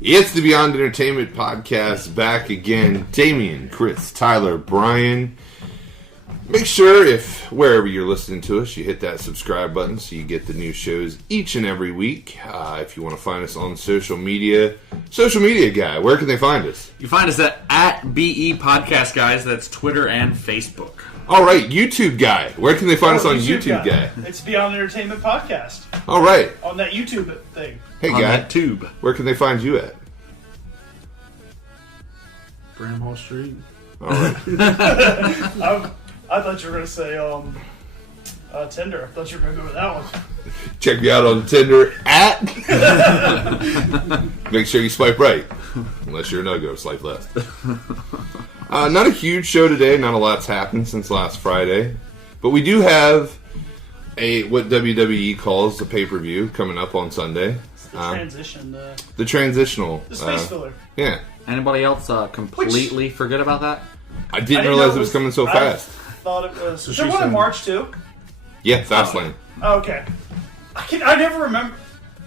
It's the Beyond Entertainment podcast back again. Damian, Chris, Tyler, Brian. Make sure if wherever you're listening to us, you hit that subscribe button so you get the new shows each and every week. If you want to find us on social media guy, where can they find us? You find us at BE Podcast Guys. That's Twitter and Facebook. All right, YouTube guy. Where can they find us on YouTube guy? It's Beyond Entertainment Podcast. All right. On that YouTube thing. Hey, on guy. that tube. Where can they find you at? Bramhall Street. All right. I thought you were going to say Tinder. I thought you were going to go with that one. Check me out on Tinder at... Make sure you swipe right. Unless you're a no-go, swipe left. Not a huge show today. Not a lot's happened since last Friday. But we do have what WWE calls a pay-per-view coming up on Sunday. It's the transition. The transitional. The space filler. Yeah. Anybody else completely forget about that? I didn't realize it was coming so fast. I thought it was... Is there one in March, too? Yeah, Fastlane. Oh, okay. I never remember...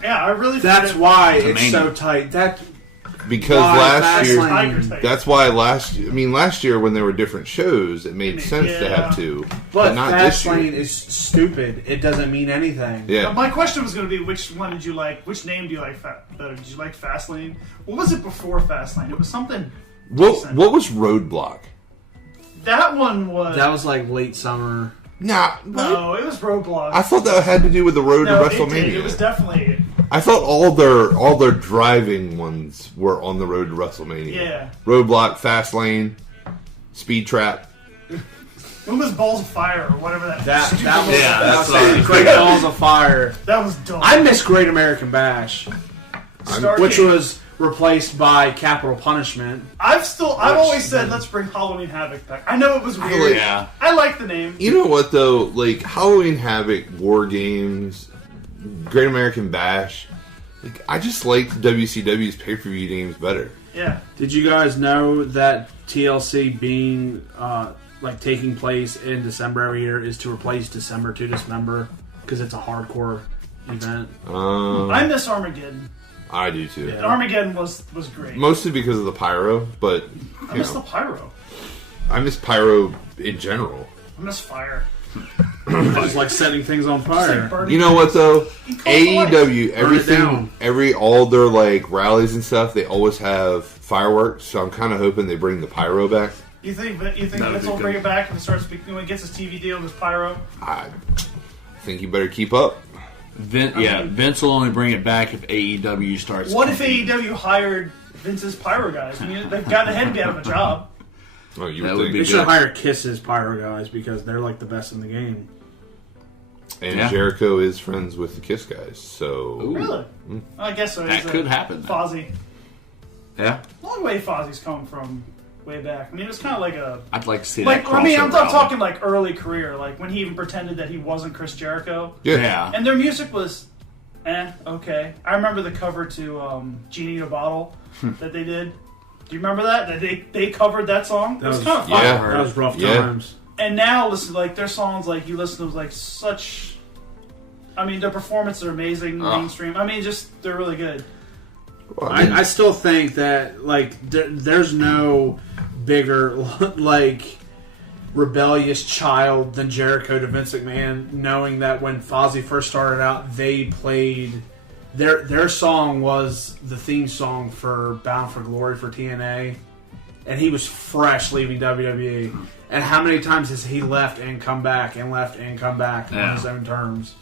Yeah, I really... That's why it's so tight. Because last year... That's why last year when there were different shows, it made sense to have two. But not this year. Fastlane is stupid. It doesn't mean anything. Yeah. My question was going to be, which one did you like? Which name do you like better? Did you like Fastlane? What was it before Fastlane? It was something... What was Roadblock? That one was... That was like late summer. Nah. No, it was Roadblock. I thought that had to do with the road to WrestleMania. It was definitely... I thought all their driving ones were on the road to WrestleMania. Yeah. Roadblock, Fastlane, Speed Trap. When was Balls of Fire or whatever that that's Great Balls of Fire. That was dumb. I miss Great American Bash, which was replaced by Capital Punishment. I've always said let's bring Halloween Havoc back. I know it was weird. I like the name. You know what though? Like Halloween Havoc, War Games, Great American Bash. Like I just liked WCW's pay-per-view games better. Yeah. Did you guys know that TLC being taking place in December every year is to replace December to Dismember because it's a hardcore event? I miss Armageddon. I do too. Yeah. Armageddon was great. Mostly because of the pyro, but I miss the pyro. I miss pyro in general. I miss fire. Just like setting things on fire. Like you know what though? AEW, everything, all their like rallies and stuff, they always have fireworks. So I'm kind of hoping they bring the pyro back. You think Vince will bring it back and start speaking when he gets his TV deal with pyro? I think you better keep up. Vince will only bring it back if AEW starts. What if AEW hired Vince's pyro guys? I mean, they've gotten ahead out of a job. Oh, they should hire Kiss's pyro guys because they're like the best in the game. And Jericho is friends with the Kiss guys, so really, I guess so. That could happen. Fozzy, yeah, long way Fozzy's come from. Way back. I mean, it was kind of like a... I'd like to see that crossover. I mean, I'm not talking like early career, like when he even pretended that he wasn't Chris Jericho. Yeah. And their music was, okay. I remember the cover to Genie in a Bottle that they did. Do you remember that? That they covered that song? It was kind of fun. Yeah. That was rough times. And now, listen, like their songs, like you listen to like such... I mean, their performances are amazing, mainstream. I mean, just, they're really good. Well, I still think that, like, there's no bigger, like, rebellious child than Jericho to Vince McMahon, knowing that when Fozzy first started out, they played... Their song was the theme song for Bound for Glory for TNA, and he was fresh leaving WWE. And how many times has he left and come back and left and come back on his own terms?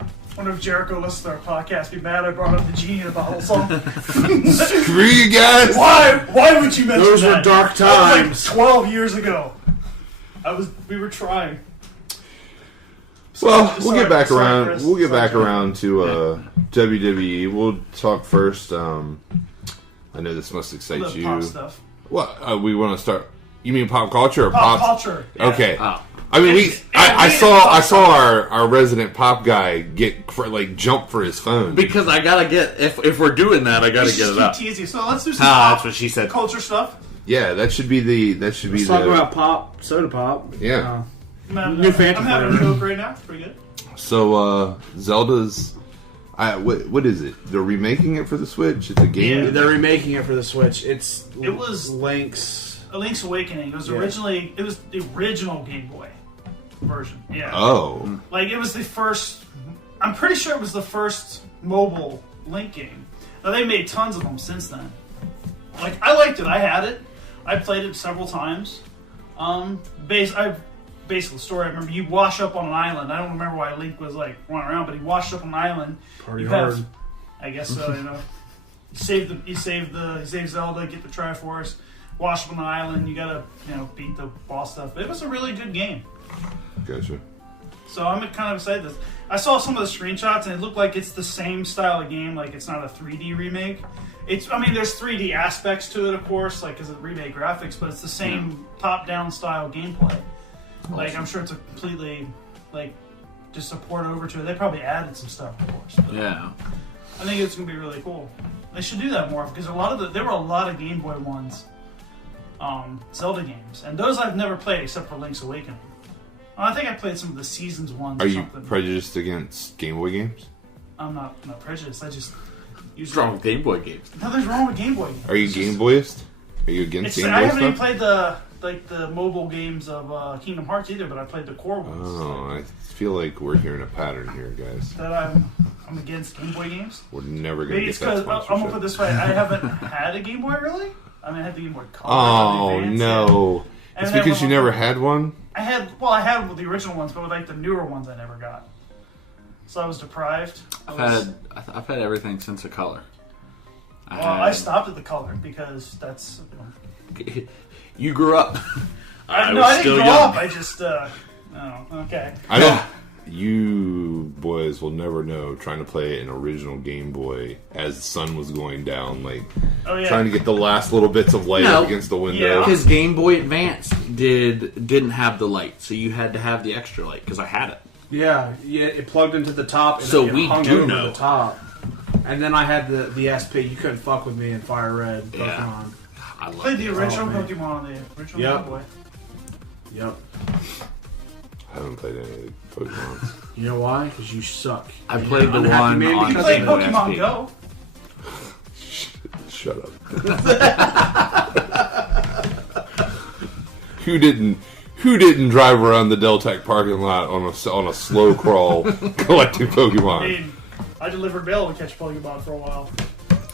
I wonder if Jericho listens to our podcast, be mad I brought up the Genie in a Bottle song. Screw you guys! Why would you mention Those that? were dark times. That was like 12 years ago. We were trying. Well, we'll get back around. We'll get back around to WWE. We'll talk first. I know this must excite you. Pop stuff. What we want to start? You mean pop culture or pop culture? Yeah. Okay. Oh. I mean, I saw our resident pop guy jump for his phone because I gotta get if we're doing that I gotta get it up. Teasing. So let's do some that's what she said. Culture stuff. Yeah, that should be Let's talk about soda pop. Yeah. New Phantom. I'm having a Coke right now. It's pretty good. So Zelda's What is it? They're remaking it for the Switch. It's a game. Yeah. They're remaking it for the Switch. It was Link's. A Link's Awakening. It was originally the original Game Boy version. Yeah. Oh. Like, it was the first. I'm pretty sure it was the first mobile Link game. Now, they made tons of them since then. Like, I liked it. I had it. I played it several times. Basically, the story, I remember you wash up on an island. I don't remember why Link was like running around, but he washed up on an island. Party hard. I guess so. You save Zelda, get the Triforce, wash up on the island. You gotta beat the boss stuff. It was a really good game. Gotcha. So I'm kind of excited. I saw some of the screenshots and it looked like it's the same style of game. Like, it's not a 3D remake. There's 3D aspects to it, of course, like because of remake graphics, but it's the same top-down style gameplay. Like, I'm sure it's a completely, just a port over to it. They probably added some stuff, of course. But Yeah. I think it's going to be really cool. They should do that more, because there were a lot of Game Boy ones, Zelda games. And those I've never played except for Link's Awakening. I think I played some of the Seasons ones Are or you something. prejudiced against Game Boy games? I'm not prejudiced. I just What's wrong with Game Boy games? Nothing's wrong with Game Boy games. Are you Game Boyist? Are you against Game Boy I haven't even stuff? played the mobile games of Kingdom Hearts either, but I played the core ones. Oh, I feel like we're hearing a pattern here, guys. That I'm against Game Boy games. We're never going to Maybe get it's that because I'm sponsorship. gonna put it this way: I haven't had a Game Boy really. I mean, I had the Game Boy Color. Oh, Advance, no. and It's then because you when- never had one? I had the original ones, but with the newer ones, I never got. So I was deprived. I've had everything since the Color. I stopped at the Color because that's. You grew up. I was didn't still grow young. up. I just. Okay. I don't. You boys will never know trying to play an original Game Boy as the sun was going down, Oh yeah. trying to get the last little bits of light No. up against the window. Yeah. Because Game Boy Advance didn't have the light, so you had to have the extra light. Because I had it. Yeah, it plugged into the top, and So it we hung do over know. the top. And then I had the SP. You couldn't fuck with me in Fire Red Pokemon. Yeah. I Played the original man. Pokemon on the original Yep. Game Boy. Yep. I haven't played any of the Pokemon. You know why? Because you suck. I You're played an the unhappy one man on You because played of Game it. Boy Pokemon SP. Go. Shut up. Who didn't drive around the Deltec parking lot on a slow crawl collecting I Pokemon? mean, I delivered mail to catch Pokemon for a while.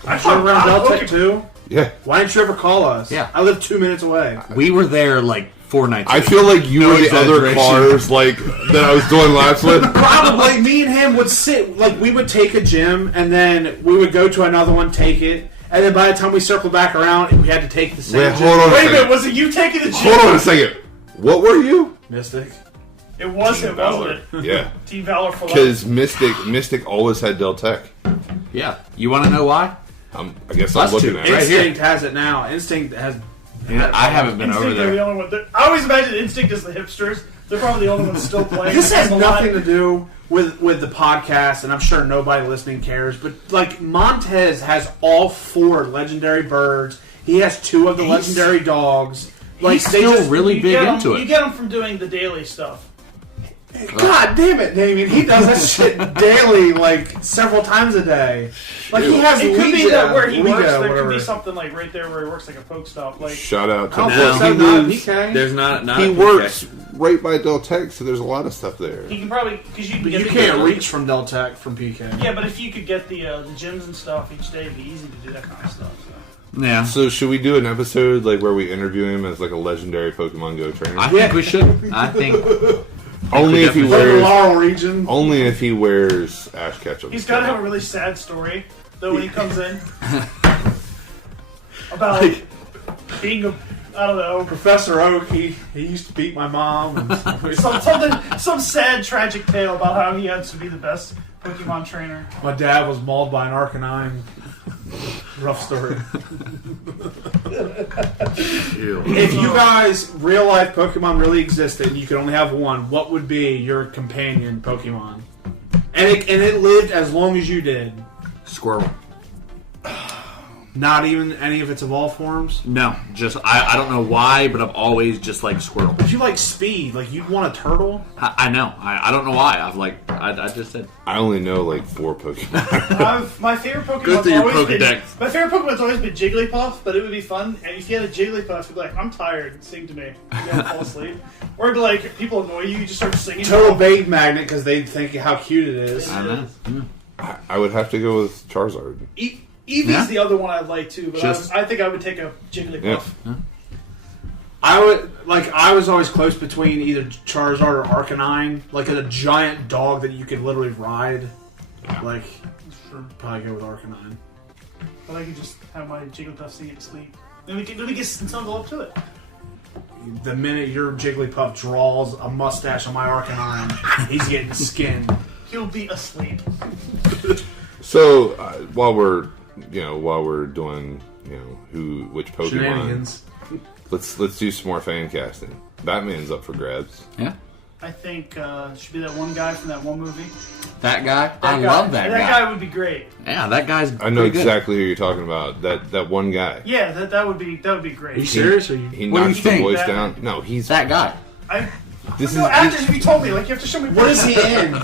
I drove around Deltec too. Yeah. Why didn't you ever call us? Yeah. I live 2 minutes away. We were there 4 nights. I feel like you No were the other exaggeration. cars that I was doing laps with. Probably me and him would sit, we would take a gym, and then we would go to another one, take it, and then by the time we circled back around, we had to take the same Wait, gym. hold on. Wait a minute, was it you taking the gym? Hold on a second. What were you? Mystic. It wasn't, Valor. wasn't it? Yeah. Team Valor for life. Because Mystic always had Deltec. Yeah. You want to know why? I guess I'm Us looking two. at it. Right here. Instinct has it now. Instinct has... I haven't been over Instinct are the there. only one. I always imagine Instinct as the hipsters. They're probably the only ones still playing. This has On the nothing line. to do with the podcast, and I'm sure nobody listening cares, but Montez has all 4 legendary birds. He has 2 of the legendary dogs. He's still really big into it. You get them from doing the daily stuff. God damn it, Damien. He does that shit daily, several times a day. He has It could be Liga, that where he Liga, works, there could whatever. be something right there where he works like a Pokestop. Shout out to Oh, No. so He not lives- PK? There's not He a works right by Deltec, so there's a lot of stuff there. he can probably because you can But get you the can't daily- reach from Deltec from PK. Yeah, but if you could get the gyms and stuff each day, it'd be easy to do that kind of stuff. So. Yeah. So should we do an episode where we interview him as a legendary Pokemon Go trainer? I think we should. I think only if he definitely- From the wears Laurel region. only if he wears Ash Ketchum. He's got to have a really sad story though when he comes in about being I don't know. Professor Oak, he used to beat my mom. And Some sad, tragic tale about how he had to be the best Pokemon trainer. my dad was mauled by an Arcanine. Rough story. If you guys, real life Pokemon really existed and you could only have one, what would be your companion Pokemon? And it lived as long as you did. Squirrel. Not even any of its evolved forms? No, just I don't know why, but I've always just liked Squirtle. But you like speed. Like, you'd want a turtle? I know. I don't know why. I just said. I only know like 4 Pokemon. My favorite Pokemon's Go through your always been Pokedex. my favorite Pokemon's always been Jigglypuff, but it would be fun. And if you had a Jigglypuff, you'd be like, "I'm tired, sing to me." You don't fall asleep, or it'd be like people annoy you, you just start singing. Total bait magnet because they think how cute it is. I know. I would have to go with Charizard. Eevee's the other one I'd like too, but I think I would take a Jigglypuff. Yeah. I was always close between either Charizard or Arcanine, like a giant dog that you could literally ride. Like, probably go with Arcanine. But I could just have my Jigglypuff sing it to sleep. Then we can snuggle up to it. The minute your Jigglypuff draws a mustache on my Arcanine, he's getting skinned. He'll be asleep. So while we're doing which Pokemon, Shenanigans. let's do some more fan casting. Batman's up for grabs. Yeah. I think it should be that one guy from that one movie. That guy? I love that guy. That guy would be great. Yeah, that guy's I know pretty exactly who you're talking about. That one guy. Yeah, that would be great. Are you serious? Or He What do knocks you the think? voice Batman? down. No, he's That guy. Actors, if you told me, like, you have to show me. What is he in?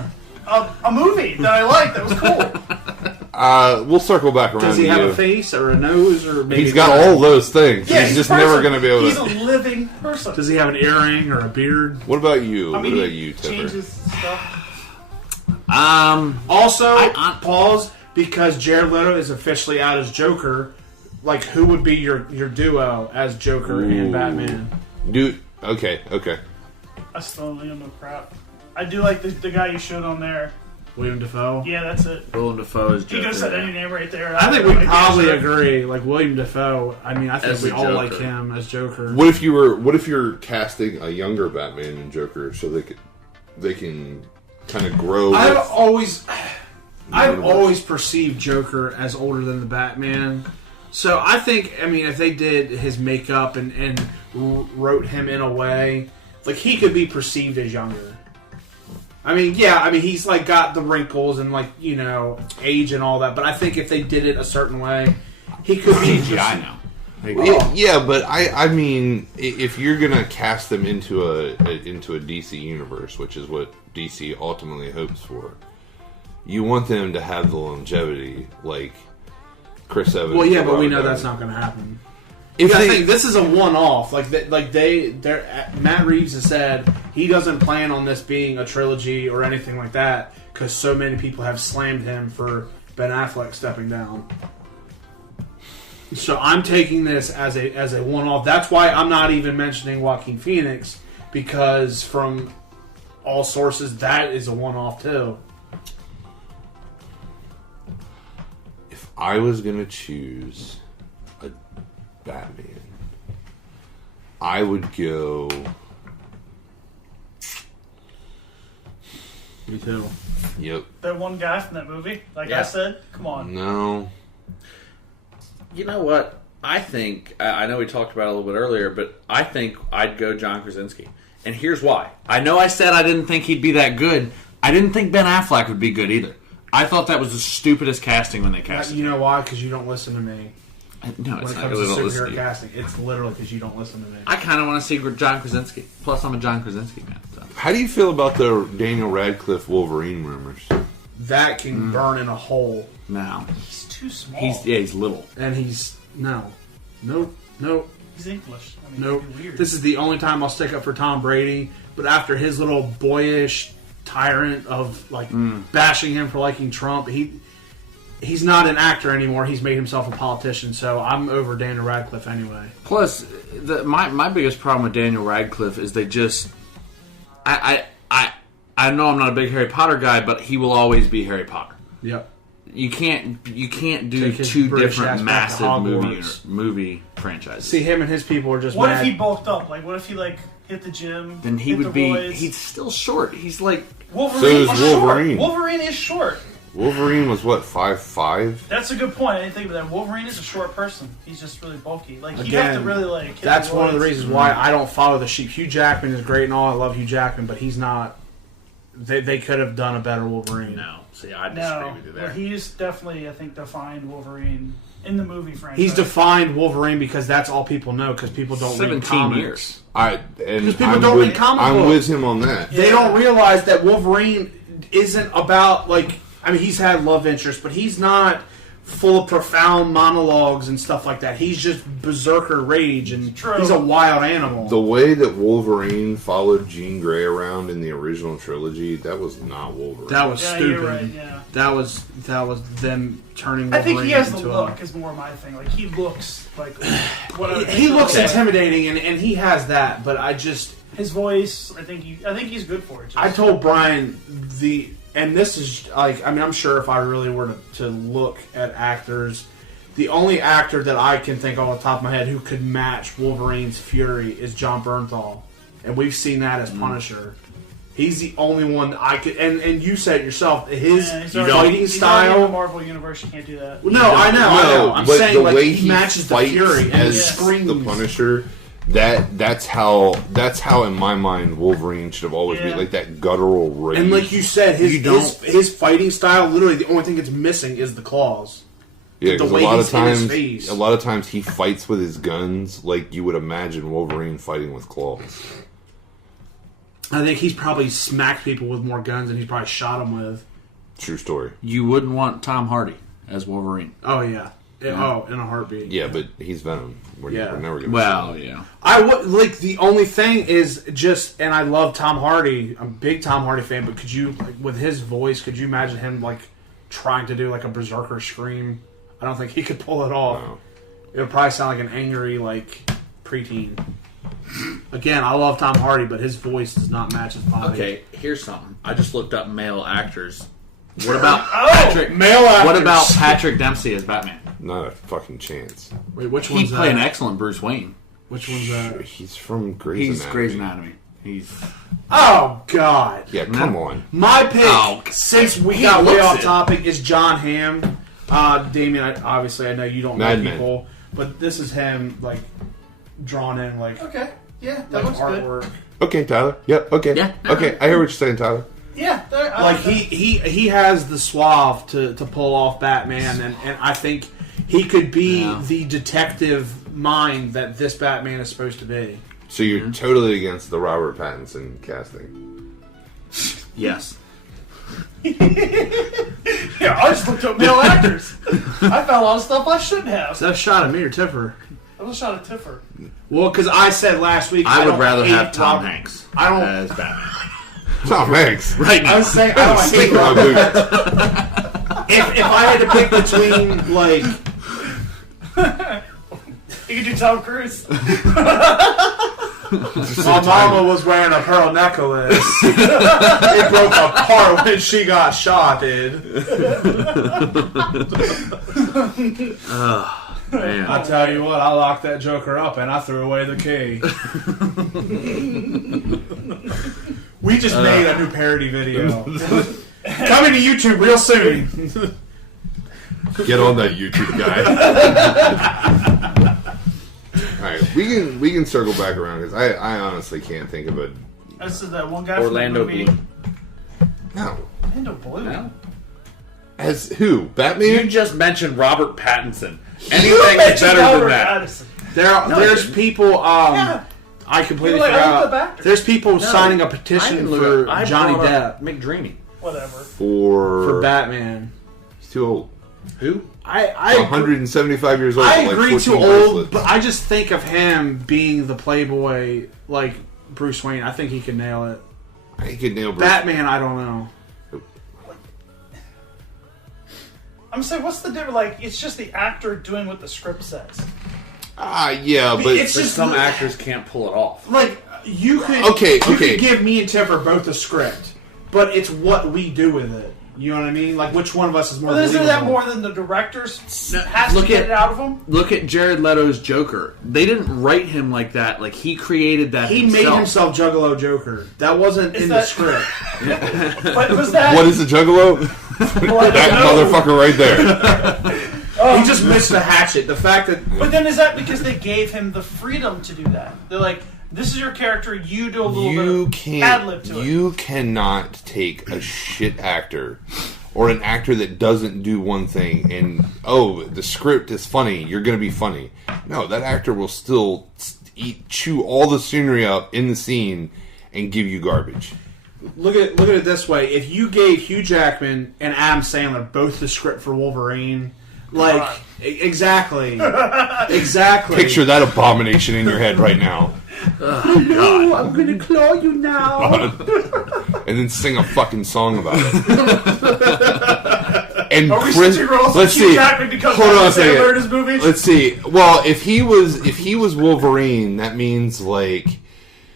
A movie that I liked that was cool. We'll circle back around Does he to have you. a face or a nose or maybe? He's got all those things. Yeah, he's just a person. never going to be able He's to. a living person. Does he have an earring or a beard? What about you? I mean, what about he you, Tipper? changes stuff. Also, I- pause, because Jared Leto is officially out as Joker. Like, who would be your duo as Joker and Ooh. Batman? Dude, okay. I still don't know crap. I do like the guy you showed on there. William Dafoe? Yeah, that's it. Willem Dafoe is You Joker. could have said any name right there. I think we Like, probably yeah, agree. Like, William Dafoe, I mean, I think As we the all like Joker. him as Joker. What if you're casting a younger Batman and Joker so they can kind of grow? I've with always universe? perceived Joker as older than the Batman. So I think, I mean, if they did his makeup and wrote him in a way, like, he could be perceived as younger. I mean, he's like got the wrinkles and, like, age and all that. But I think if they did it a certain way, he could be CGI now. Yeah, but I mean, if you're gonna cast them into a DC universe, which is what DC ultimately hopes for, you want them to have the longevity like Chris Evans. Well, yeah, or but we Robert know that's Downey. not going to happen. If I they, think this is a one-off. Matt Reeves has said he doesn't plan on this being a trilogy or anything like that because so many people have slammed him for Ben Affleck stepping down. So I'm taking this as a one-off. That's why I'm not even mentioning Joaquin Phoenix, because from all sources that is a one-off too. if I was gonna choose a Batman, I would go. Me too. Yep. That one guy from that movie. Like Yeah. I said, come on. No. You know what? I think, I know we talked about it a little bit earlier, but I think I'd go John Krasinski. And here's why. I know I said I didn't think he'd be that good. I didn't think Ben Affleck would be good either. I thought that was the stupidest casting when they cast You him. know why? Because you don't listen to me. No, When it's it not comes really to don't listen superhero to you. casting, it's literally because you don't listen to me. I kind of want to see John Krasinski. Plus, I'm a John Krasinski fan. So. How do you feel about the Daniel Radcliffe Wolverine rumors? That can burn in a hole. No. He's too small. He's little. And he's... No. Nope. He's English. I mean, Nope. it'd be weird. This is the only time I'll stick up for Tom Brady. But after his little boyish tyrant of, like, bashing him for liking Trump, he's not an actor anymore. He's made himself a politician. So I'm over Daniel Radcliffe anyway. Plus, my biggest problem with Daniel Radcliffe is they just... I know I'm not a big Harry Potter guy, but he will always be Harry Potter. Yep. You can't do Take his two British different ass back to massive Hogwarts. movie franchises. See, him and his people are just What mad. if he bulked up? Like, what if he hit the gym? then he hit would the be... boys? He's still short. He's like... Wolverine So is is Wolverine. short. Wolverine is short. Wolverine was what, 5'5"? That's a good point. I didn't think of that. Wolverine is a short person. He's just really bulky. Like, you have to Again, really hit That's the one of the boys. reasons why I don't follow the sheep. Hugh Jackman is great and all. I love Hugh Jackman, but he's not... They could have done a better Wolverine. No. See, I disagree No, with you well, there. he's definitely, I think, defined Wolverine. in the movie franchise. He's defined Wolverine because that's all people know because people don't read 17 comics. years. Because people don't read comic books. I'm with him on that. They don't realize that Wolverine isn't about, like, I mean, he's had love interest, but he's not full of profound monologues and stuff like that. He's just berserker rage, and he's a wild animal. The way that Wolverine followed Jean Grey around in the original trilogy, that was not Wolverine. That was stupid. You're right, yeah. That was them turning Wolverine into I think he has the look is more my thing. Like, he looks like... he looks intimidating, and he has that, but I just... His voice, I think he's good for it. I told Brian and this is like, I mean, I'm sure if I really were to look at actors, the only actor that I can think off the top of my head who could match Wolverine's fury is Jon Bernthal, and we've seen that as Punisher. He's the only one that I could, and you said it yourself, his fighting style. In the Marvel universe, you can't do that. No, I know. I'm saying the like way he matches the fury and screams. The Punisher. That's how in my mind Wolverine should have always been, like that guttural rage. And like you said, his fighting style, literally the only thing it's missing is the claws. Yeah, the because way a lot of times he fights with his guns like you would imagine Wolverine fighting with claws. I think he's probably smacked people with more guns than he's probably shot them with. True story. You wouldn't want Tom Hardy as Wolverine. Oh yeah. Oh, in a heartbeat. Yeah, but he's Venom. We're never gonna. Well, yeah. I would like the only thing is just, and I love Tom Hardy. I'm a big Tom Hardy fan, but could you, like, with his voice, could you imagine him like trying to do like a berserker scream? I don't think he could pull it off. No. It would probably sound like an angry like preteen. Again, I love Tom Hardy, but his voice does not match his body. Okay, here's something. I just looked up male actors. What about male actors? What about Patrick Dempsey as Batman? Not a fucking chance. Wait, which He one's played an that? excellent Bruce Wayne. Which one's that? He's from Grey's Anatomy. He's Grey's Anatomy. He's Oh God! Yeah, come on. My pick, since we got way off topic, is John Hamm. Damien, obviously, I know you don't know people, but this is him, like, drawn in, like, Okay, yeah, that like looks artwork. good. Okay, Tyler. Yep. Okay. Yeah. Okay, I hear what you're saying, Tyler. Yeah, Like he has the suave to pull off Batman, and I think he could be the detective mind that this Batman is supposed to be. So you're totally against the Robert Pattinson casting? yes. Yeah, I just looked up male actors. I found a lot of stuff I shouldn't have. Is that a shot at me or Tiffer? I was a shot at Tiffer. Well, because I said last week I would don't rather hate have Tom Robert- Hanks I don't. as Batman. Tom Hanks. Right now. I was saying I don't hate Stick my Robert. boot. If I had to pick between like You could do Tom Cruise. my mama was wearing a pearl necklace, it broke apart when she got shotted. Man. I tell you what, I locked that joker up and I threw away the key. We just made a new parody video. Coming to YouTube real soon. Get on that YouTube guy. All right, we can circle back around because I honestly can't think of a. This is that one guy Orlando from the movie. Bloom. No. Orlando Bloom. No. As who? Batman? You just mentioned Robert Pattinson. You Anything is mentioned better Robert than that. Pattinson. There's people. Yeah. I completely People like, forgot. the actor. There's people signing a petition for Johnny Depp McDreamy. Whatever. for Batman. He's too old. Who? I 175 years old. I with, agree, like, too 14 old, bracelets. but I just think of him being the playboy like Bruce Wayne. I think he could nail it. He could nail Bruce. Batman, I don't know. I'm saying, what's the difference? Like, it's just the actor doing what the script says. Yeah, but It's But just some actors can't pull it off. like you could. Okay. You could give me and Tiffer both a script, but it's what we do with it. You know what I mean? Like, which one of us is more? Well, isn't that believable? more than the directors No, has to get it out of them? Look at Jared Leto's Joker. They didn't write him like that. Like, he created that He himself. made himself Juggalo Joker. That wasn't in the that- script. But was that... what is a juggalo? Well, I That don't know. motherfucker right there. He just missed the hatchet. The fact that But then is that because they gave him the freedom to do that? They're like, this is your character, you do a little bit of ad-lib to it. You cannot take a shit actor or an actor that doesn't do one thing and, oh, the script is funny, you're going to be funny. No, that actor will still chew all the scenery up in the scene and give you garbage. Look at it this way. If you gave Hugh Jackman and Adam Sandler both the script for Wolverine, exactly. Picture that abomination in your head right now. Oh, I'm going to claw you now. And then sing a fucking song about it. And Are Chris, we rolls let's Hugh see. Jackman because Hold on a Adam Sandler in second. his movies? Let's see. Well, if he was Wolverine, that means like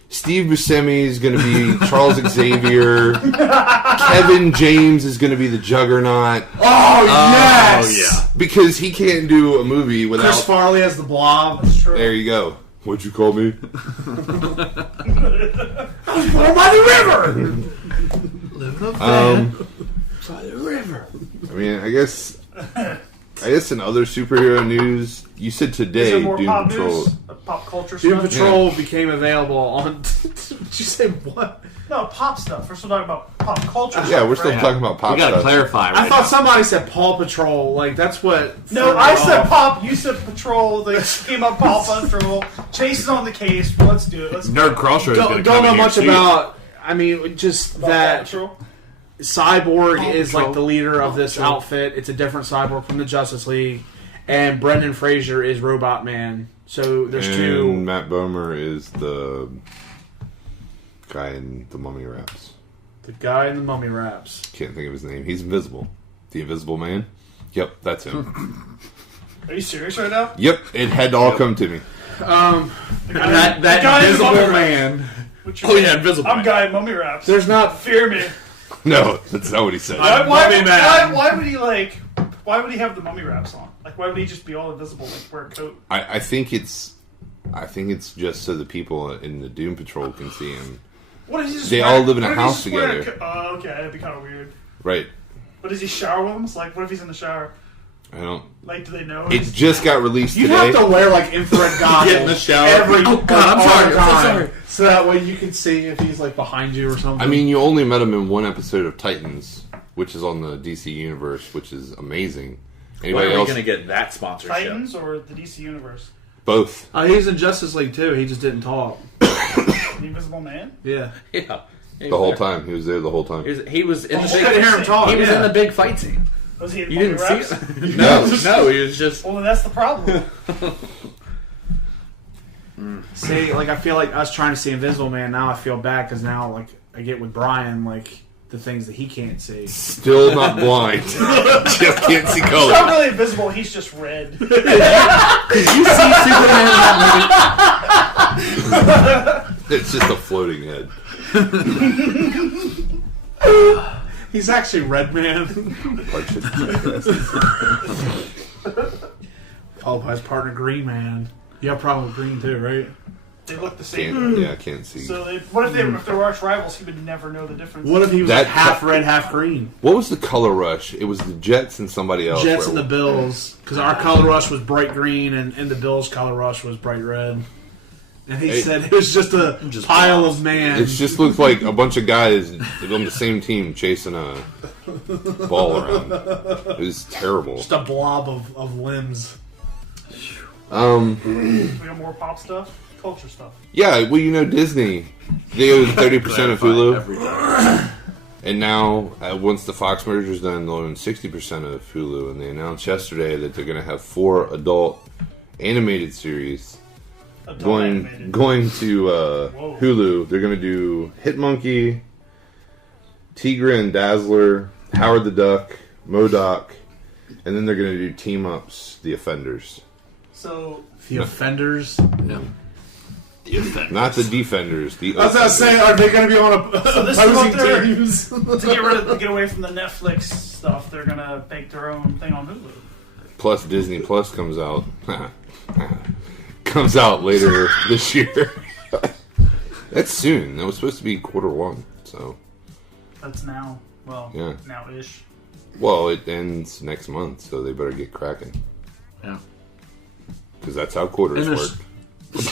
Steve Buscemi is going to be Charles Xavier. Kevin James is going to be the Juggernaut. Oh, yes! Oh, yeah. Because he can't do a movie without... Chris Farley as the Blob. That's true. There you go. What'd you call me? I was born by the river! By the river. I mean, I guess in other superhero news, you said Is today there more Doom pop Patrol. news? Pop culture Doom stuff? Patrol became available on... Did you say what? No, pop stuff. We're still talking about pop culture Yeah, stuff, we're still right? talking about pop We gotta stuff. clarify. Right I thought now. somebody said Paw Patrol. Like, that's what... No, I said pop, you said patrol, they came up Paw Patrol, Jason's on the case, but let's do it. Let's Nerd Crossroads. Don't know much about... I mean, just Paw that Patrol. Cyborg Paw is Patrol. like the leader of this Patrol. outfit. It's a different Cyborg from the Justice League. And Brendan Fraser is Robot Man. So there's And two... Matt Bomer is the guy in the Mummy Raps. The guy in the mummy wraps. Can't think of his name. He's invisible. The Invisible Man. Yep, that's him. Are you serious right now? Yep, it had to all come to me. The guy That the guy in the invisible mummy man. wraps. What's your Oh, name? yeah, Invisible I'm Man. Guy in Mummy Wraps. There's not... Fear me. No, that's not what he said. Why Mummy Man. would he why would he have the mummy wraps on? Like, why would he just be all invisible, like wear a coat? I think it's just so the people in the Doom Patrol can see him. What is he just They wear- all live in a what if he's house just wearing together. Oh, okay, that'd be kind of weird. Right. But does he shower with them? It's like, what if he's in the shower? I don't... Like, do they know? It just got released You today. have to wear like infrared goggles. Get in the shower. Every Oh, God, I'm all sorry, the I'm so time. sorry. So that way you can see if he's like behind you or something. I mean, you only met him in one episode of Titans, which is on the DC Universe, which is amazing. Why Anybody are we else? going to get that sponsorship? Titans or the DC Universe? Both. he's in Justice League too. He just didn't talk. The Invisible Man? Yeah. Yeah. The whole time. He was there the whole time. He was in the whole big. couldn't hear him talk, He was yeah. in the big fight scene. Was he in You Mummy didn't Wraps? see it? No, he was just. Well, then that's the problem. See, like I feel like us trying to see Invisible Man now. I feel bad because now, like I get with Brian, like the things that he can't see. Still not blind. Just can't see He's color. not really invisible, he's just red. Did you see Superman in that movie? It's just a floating head. He's actually Red Man. Punch it. Followed by his partner Green Man. You have a problem with Green too, right? They look the same. Can't, yeah, I can't see. So what if they were arch rivals? He would never know the difference. What if he was That- like half red, half green? What was the color rush? It was the Jets and somebody else. Jets where- and the Bills, because our color rush was bright green, and the Bills' color rush was bright red. And he said it was just a pile of man. It just looked like a bunch of guys on the same team chasing a ball around. It was terrible. Just a blob of limbs. We got more pop stuff, culture stuff. Yeah, well, you know, Disney, they own 30% of Hulu. Every time. And now, once the Fox merger is done, they'll own 60% of Hulu. And they announced yesterday that they're going to have 4 adult animated series Adult animated. going to Hulu. They're going to do Hit Monkey, Tigra and Dazzler, Howard the Duck, MODOK, and then they're going to do Team Ups, The Offenders. So The Offenders. Yeah. Not the Defenders. The I was going to say, are they going to be on this is opposing what they're- teams? to get away from the Netflix stuff, they're gonna make their own thing on Hulu. Plus Disney Plus comes out. Comes out later this year. That's soon. That was supposed to be Q1. So, That's now. Well, Yeah. now-ish. well, it ends next month, so they better get cracking Yeah. because that's how quarters And work. there's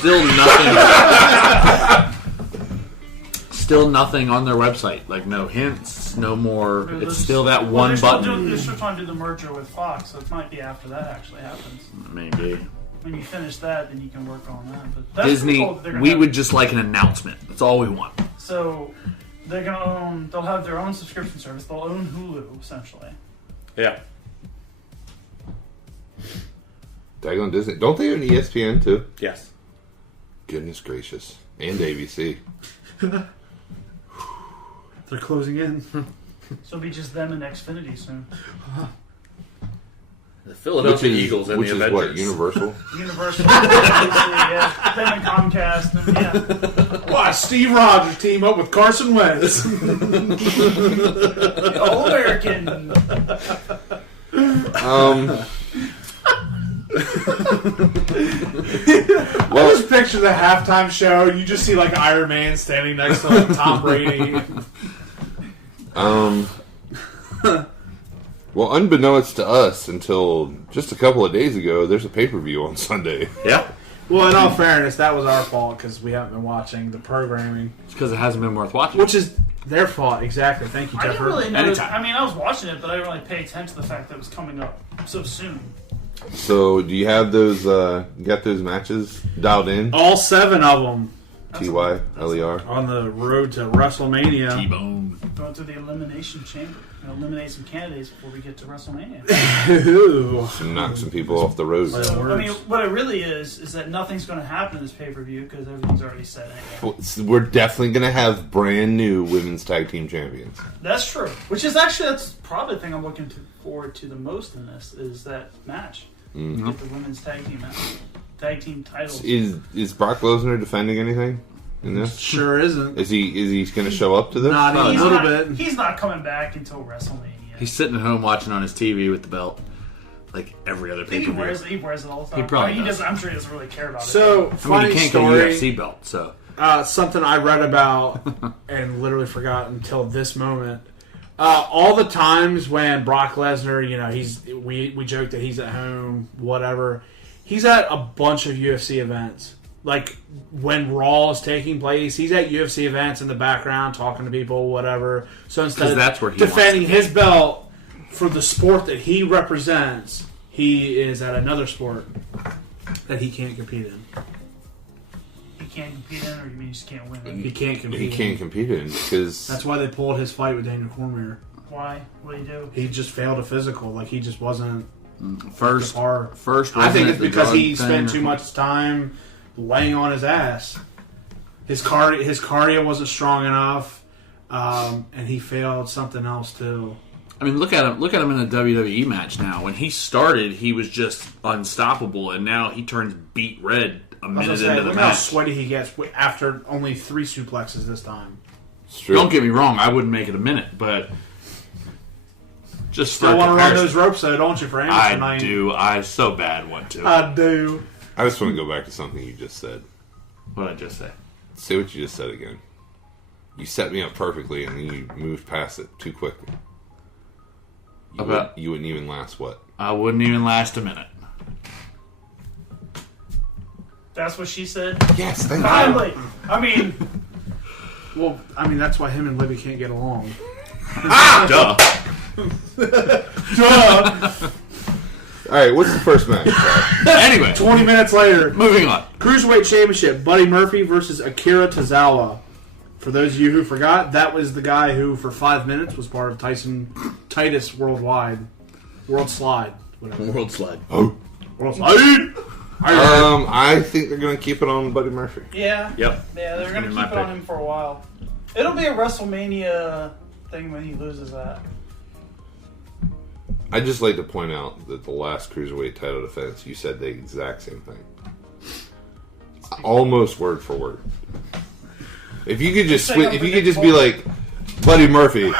still still nothing on their website. Like, no hints, no more. It's still that one button. They're still trying to do the merger with Fox, so it might be after that actually happens. Maybe. When you finish that, then you can work on that. But that's Disney, cool that we would just like an announcement. That's all we want. So they're gonna own. They'll have their own subscription service. They'll own Hulu essentially. Yeah. Daggone Disney. Don't they own ESPN too? Yes. Goodness gracious. And ABC. They're closing in. So it'll be just them and Xfinity soon. The Philadelphia Eagles and which the is Avengers. what, Universal? Universal, yeah. Them and Comcast, and yeah. Why, Steve Rogers team up with Carson Wentz. All American. Well, just picture the halftime show. You just see like Iron Man standing next to like Tom Brady. Well, unbeknownst to us, until just a couple of days ago, there's a pay-per-view on Sunday. Yeah. Well, in all fairness, that was our fault because we haven't been watching the programming. It's because it hasn't been worth watching. Which is their fault, exactly. Thank you, I Jeff. didn't really know. Anytime. I mean, I was watching it, but I didn't really pay attention to the fact that it was coming up so soon. So, do you have those, you got those matches dialed in? All 7 of them TYLER. on the road to WrestleMania. T-Bone. Going through the Elimination Chamber. Eliminate some candidates before we get to WrestleMania. Ooh. Knock some people off the road. Well, So, I mean, what it really is that nothing's going to happen in this pay-per-view because everything's already set anyway. We're definitely going to have brand new women's tag team champions. That's true. Which is actually, that's probably the thing I'm looking forward to the most in this, is that match. Mm-hmm. Get the women's tag team match. Tag team titles. Is Brock Lesnar defending anything in this? Sure isn't. Is he going to show up to this? Not Probably even a little bit. He's not coming back until WrestleMania. He's sitting at home watching on his TV with the belt. Like every other I think pay-per-view. he wears it all the time. He probably he does. I'm sure he doesn't really care about it. So, I mean, funny he can't get a story. UFC belt, so. Something I read about and literally forgot until this moment. All the times when Brock Lesnar, you know, we joke that he's at home, whatever. He's at a bunch of UFC events. Like when Raw is taking place, he's at UFC events in the background talking to people, whatever. So instead of that's where he defending wants to be. his belt for the sport that he represents, he is at another sport that he can't compete in. he can't compete in, or you mean he just can't win? He can't compete. He can't compete in because That's why they pulled his fight with Daniel Cormier. Why? What do you do? He just failed a physical. Like he just wasn't First, par. first. I think wasn't it's it the because drug he thing spent or- too much time laying on his ass. His cardio wasn't strong enough, and he failed something else too. I mean, look at him. Look at him in a WWE match now. When he started, he was just unstoppable, and now he turns beat red a I was minute gonna say, into the look how match. sweaty he gets after only 3 suplexes this time. it's true. Don't get me wrong; I wouldn't make it a minute, but just Still for want to run comparison, those ropes, though, don't you, for Anderson? I do. I so bad want to. I do. I just want to go back to something you just said. What did I just say? Say what you just said again. You set me up perfectly, and then you moved past it too quickly. You wouldn't even last what? I wouldn't even last a minute. That's what she said. Yes, thank you. Finally. I mean, Well, I mean, that's why him and Libby can't get along. Duh. All right, what's the first match? Anyway, 20 minutes later, moving on. Cruiserweight Championship, Buddy Murphy versus Akira Tozawa. For those of you who forgot, that was the guy who, for 5 minutes, was part of Titus World Slide. Whatever. World slide. Oh. World Slide! I think they're going to keep it on Buddy Murphy. yeah. Yep. Yeah, they're going to Gonna be my keep it on pick. him for a while. It'll be a WrestleMania thing when he loses that. I'd just like to point out that the last Cruiserweight title defense, you said the exact same thing. Almost word for word. If you could just be like, Buddy Murphy,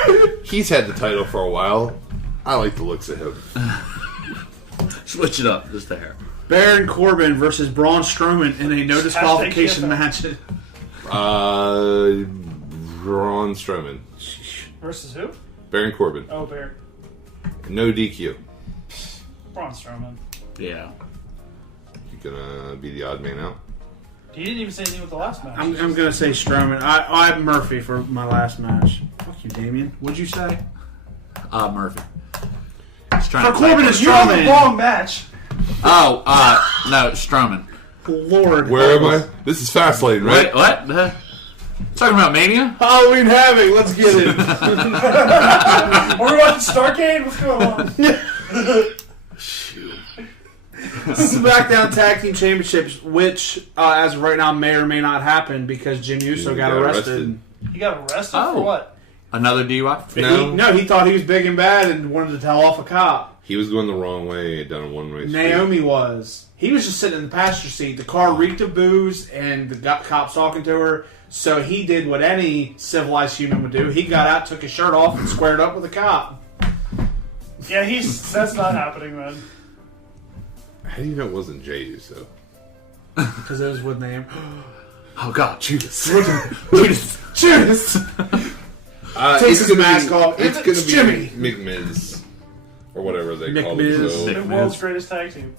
he's had the title for a while. I like the looks of him. Switch it up, just a hair. Baron Corbin versus Braun Strowman in a no disqualification match. Braun Strowman. Versus who? Baron Corbin. Oh, Bear. No DQ. Braun Strowman. Yeah. You gonna be the odd man out? He didn't even say anything with the last match. I'm going to say Strowman. I have Murphy for my last match. Fuck you, Damien. What'd you say? Murphy. For Corbin and You have the Strowman. wrong match. Oh, no, Strowman. Lord. Where am I? This is Fastlane, right? Wait, what? Talking about Mania? Halloween Havoc. Let's get it. Are we watching Starcade? What's going on? SmackDown Tag Team Championships, which, as of right now, may or may not happen because Jim Uso got arrested. He got arrested for what? Another DUI? No. He thought he was big and bad and wanted to tell off a cop. He was going the wrong way down a one-way street. Naomi was. He was just sitting in the passenger seat. The car reeked of booze, and the cops talking to her. So he did what any civilized human would do. He got out, took his shirt off, and squared up with a cop. Yeah, that's not happening, man. How do you know it wasn't Jay Uso? Because it was with name. Oh, God, Judas. Judas! Takes his mask off. It's going to be Jimmy. McMiz. Or whatever they McMiz. call it. So. The world's greatest tag team.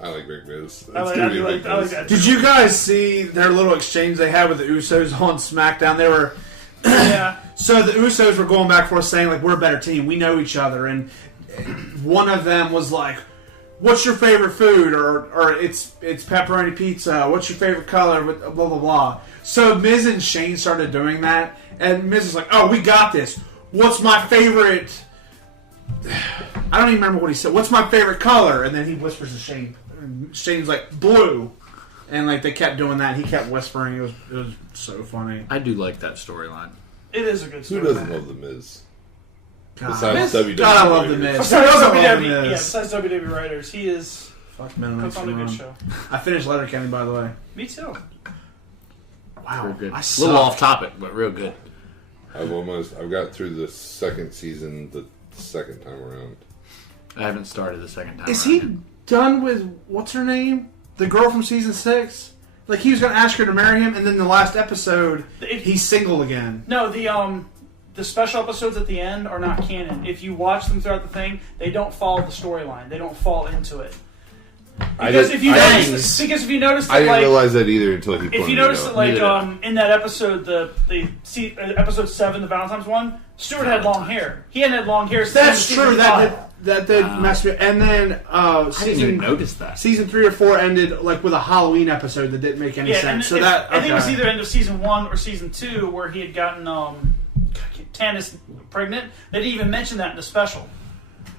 I like Miz. I like that. Did you guys see their little exchange they had with the Usos on SmackDown? They were... Yeah. So the Usos were going back and forth saying, like, we're a better team. We know each other. And one of them was like, what's your favorite food? Or it's pepperoni pizza. What's your favorite color? Blah, blah, blah. So Miz and Shane started doing that. And Miz was like, oh, we got this. What's my favorite... I don't even remember what he said. What's my favorite color? And then he whispers to Shane. And Shane's like, blue. And like they kept doing that. He kept whispering. It was so funny. I do like that storyline. It is a good Who story. doesn't love the Miz? God, Besides WWE. God, I love the Miz. Besides Who doesn't love the WWE, Miz? besides WWE writers, he is Fuck men puts on a good show. I finished Letterkenny, by the way. Me too. Wow, Real good. I A suck. little off topic, but real good. I've got through the second season the second time around. I haven't started the second time. Is around he done with what's her name? The girl from season 6? Like he was going to ask her to marry him, and then the last episode, he's single again. No, the special episodes at the end are not canon. If you watch them throughout the thing, they don't follow the storyline. They don't fall into it. Because if you notice that, I didn't like, realize that either until he. if you notice that, like, Neither in that episode, episode 7, the Valentine's one, Stuart had long hair. He hadn't had long hair since That's season true. 5. That did mess me up. And then I didn't even notice that. season 3 or 4 ended like with a Halloween episode that didn't make any sense. So that I think it was either end of season 1 or season 2 where he had gotten Tannis pregnant. They didn't even mention that in the special.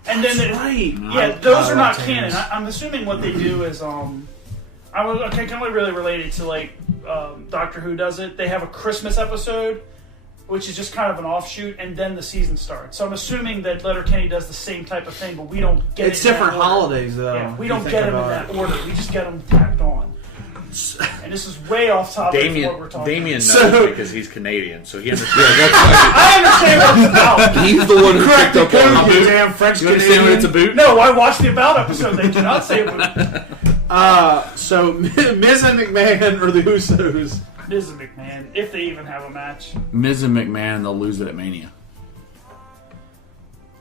And That's then right. Yeah, those are not Tannis. canon. I'm assuming what they do is I can only really relate it to like Doctor Who does it. They have a Christmas episode, which is just kind of an offshoot, and then the season starts. So I'm assuming that Letterkenny does the same type of thing, but we don't get It's it in different that order. holidays, though. Yeah, we if don't you get think them in about that order. We just get them tacked on. And this is way off topic from what we're talking Damien about. knows because he's Canadian, so he understands. I understand what it's about. He's the one who picked up on You it. damn French You understand what it's a Canadian. boot? No, I watched the About episode. They do not say about So Miz and McMahon or the Usos? Miz and McMahon, if they even have a match. Miz and McMahon, they'll lose it at Mania.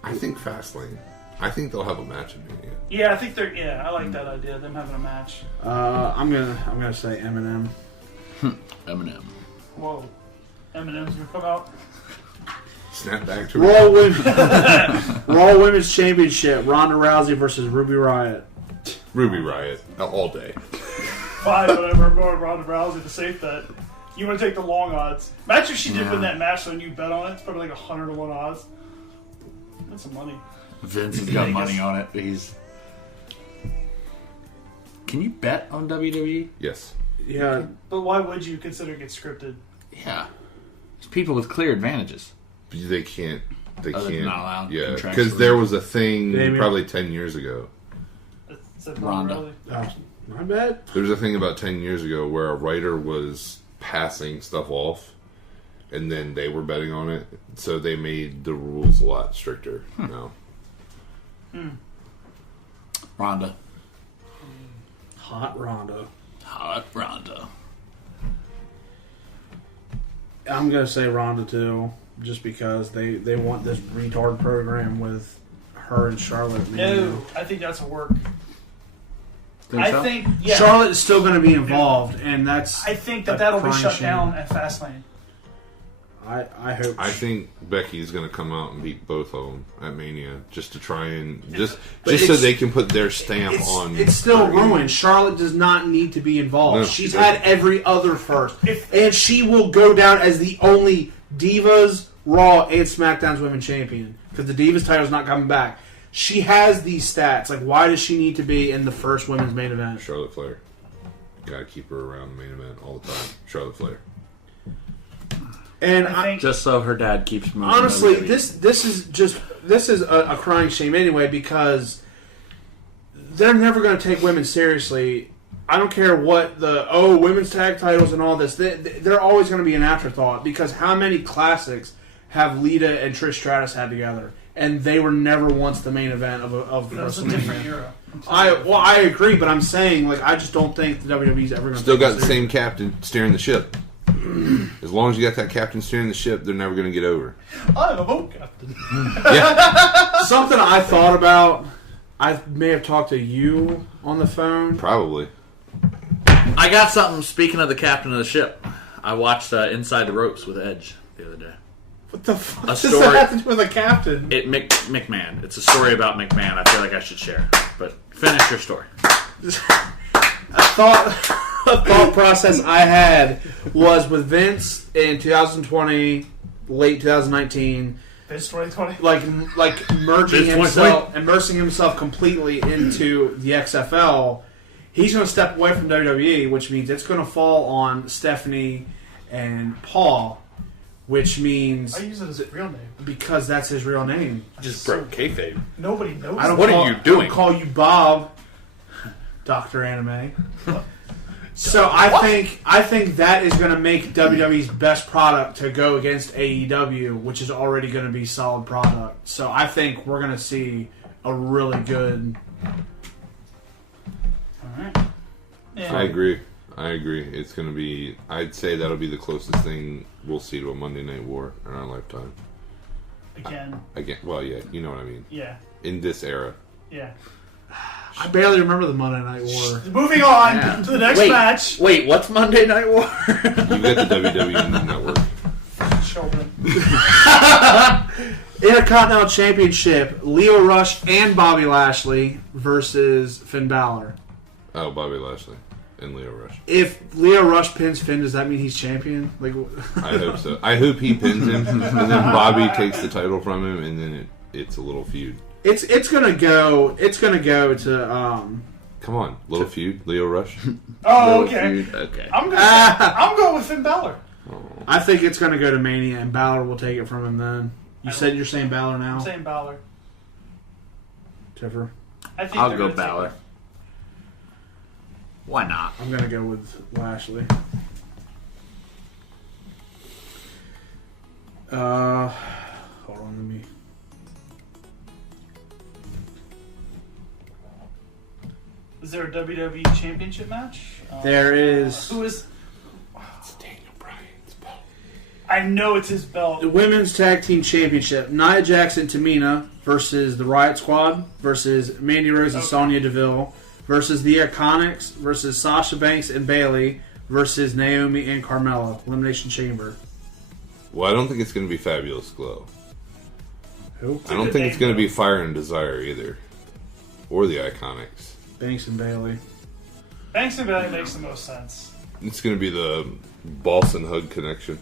I think Fastlane. I think they'll have a match in Mania. Yeah, I think they're. Yeah, I like that idea. Them having a match. I'm gonna say Eminem. Eminem. Whoa, Eminem's gonna come out. Snap back to Raw Women's Championship: Ronda Rousey versus Ruby Riott. Ruby Riott all day. Fine, whatever. I'm going Ronda Rousey to safe bet. You want to take the long odds? Imagine if she did win that match, and you bet on it. It's probably like 100-1 odds. That's some money. Vince has got money on it. Can you bet on WWE? Yes. Yeah, But why would you consider it scripted? Yeah. There's people with clear advantages. They can't. They Oh, they're can't. not allowed Yeah, contractually. because there was a thing Damien? probably 10 years ago. Is that Ronda. Rousey? my bad. There was a thing about 10 years ago where a writer was passing stuff off, and then they were betting on it, so they made the rules a lot stricter now. Ronda. Hot Ronda. Hot Ronda. I'm gonna say Ronda too, just because they want this retard program with her and Charlotte. No, I think that's a work. so? think yeah. Charlotte is still going to be involved, and that's. I think a that'll be crying shut shame. down at Fastlane. I hope. I think Becky's going to come out and beat both of them at Mania just to try and just But so it's- they can put their stamp on. It's still her. ruined. Charlotte does not need to be involved. No, She's she had doesn't. every other first, If- and she will go down as the only Divas, Raw, and SmackDown's Women's Champion because the Divas title's not coming back. She has these stats. Like, why does she need to be in the first women's main event? Charlotte Flair. Got to keep her around the main event all the time. Charlotte Flair. And I think Just so her dad keeps moving. honestly, WWE. this is a crying shame anyway because they're never going to take women seriously. I don't care what the women's tag titles and all this. They're always going to be an afterthought because how many classics have Lita and Trish Stratus had together, and they were never once the main event of that was a WrestleMania. different era. I agree, but I'm saying like I just don't think the WWE's ever going to Still got the same captain steering the ship. As long as you got that captain steering the ship, they're never going to get over. I'm a boat captain. Yeah, Something I thought about. I may have talked to you on the phone. probably. I got something. Speaking of the captain of the ship, I watched Inside the Ropes with Edge the other day. What the fuck A does story- that have to do with a captain? McMahon. It's a story about McMahon. I feel like I should share. But finish your story. A thought process I had was with Vince in 2020, late 2019, It's 2020. like merging Vince immersing himself completely into the XFL. He's going to step away from WWE, which means it's going to fall on Stephanie and Paul, which means I use it as a real name. because that's his real name. Just broke kayfabe. Nobody knows. I don't What call, are you doing? I don't call you Bob, Dr. Anime. So I think that is going to make WWE's best product to go against AEW, which is already going to be solid product. So I think we're going to see a really good. All right. Yeah. I agree. It's going to be. I'd say that'll be the closest thing we'll see to a Monday Night War in our lifetime. Again. Well, yeah, you know what I mean. Yeah. In this era. Yeah. I barely remember the Monday Night War. Moving on Yeah. to the next Wait. match. Wait, what's Monday Night War? You got the WWE Network. Children. Intercontinental Championship: Leo Rush and Bobby Lashley versus Finn Balor. Oh, Bobby Lashley and Leo Rush. If Leo Rush pins Finn, does that mean he's champion? Like, I hope so. I hope he pins him, and then Bobby takes the title from him, and then it's a little feud. it's gonna go to Come on, little feud, Leo Rush. Oh, okay. Okay. I'm going with Finn Balor. I think it's going to go to Mania, and Balor will take it from him then. You said you're saying Balor now? I'm saying Balor. Tiffer? I think I'll they're go gonna take Balor. it. Why not? I'm going to go with Lashley. Hold on, let me... Is there a WWE Championship match? There is... Who is? It's Daniel Bryan's belt. I know it's his The belt. Women's Tag Team Championship. Nia Jax and Tamina versus the Riot Squad versus Mandy Rose and Okay. Sonya Deville versus the Iconics versus Sasha Banks and Bayley versus Naomi and Carmella. Elimination Chamber. Well, I don't think it's going to be Fabulous Glow. Who? I don't think it's going to be Fire and Desire either, or the Iconics. Banks and Bayley. Banks and Bailey makes the most sense. It's going to be the Boss and Hug connection.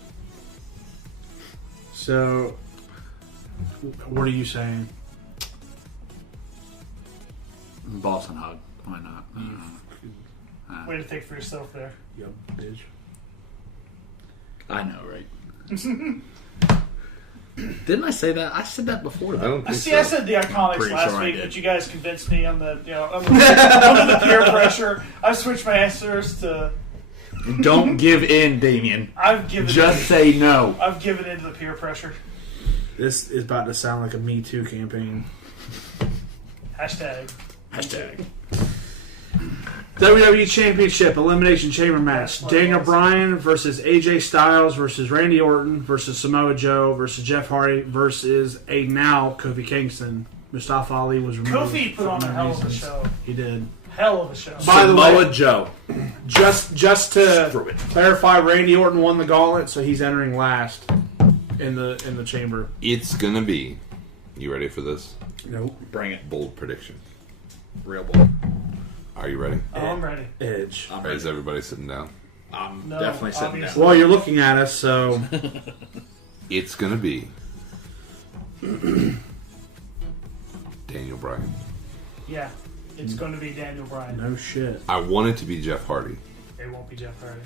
So, what are you saying? Boston hug. Why not? Way to think for yourself there. You bitch. I know, right? Didn't I say that? I said that before. I don't think See, so. I said the Iconics Pretty last sure I week, did. but you guys convinced me on the, under the peer pressure. I've switched my answers to. Don't give in, Damien. I've given. Just say no. I've given in to the peer pressure. This is about to sound like a Me Too campaign. Hashtag. WWE Championship Elimination Chamber match. That's what it Daniel was. Bryan versus AJ Styles versus Randy Orton versus Samoa Joe versus Jeff Hardy versus a now Kofi Kingston. Mustafa Ali was removed. Kofi put on for a no hell of a reasons. show. He did. hell of a show. By the Samoa way, Joe. just to Screw it. clarify, Randy Orton won the gauntlet, so he's entering last in the chamber. It's gonna be. You ready for this? Nope. Bring it. Bold prediction. Real ball. Are you ready? Oh, I'm ready. Edge. I'm Or ready. is everybody sitting down? I'm No, definitely sitting obviously. down. Well, you're looking at us, so It's gonna be Daniel Bryan. Yeah, it's going to be Daniel Bryan. no shit. I want it to be Jeff Hardy. It won't be Jeff Hardy.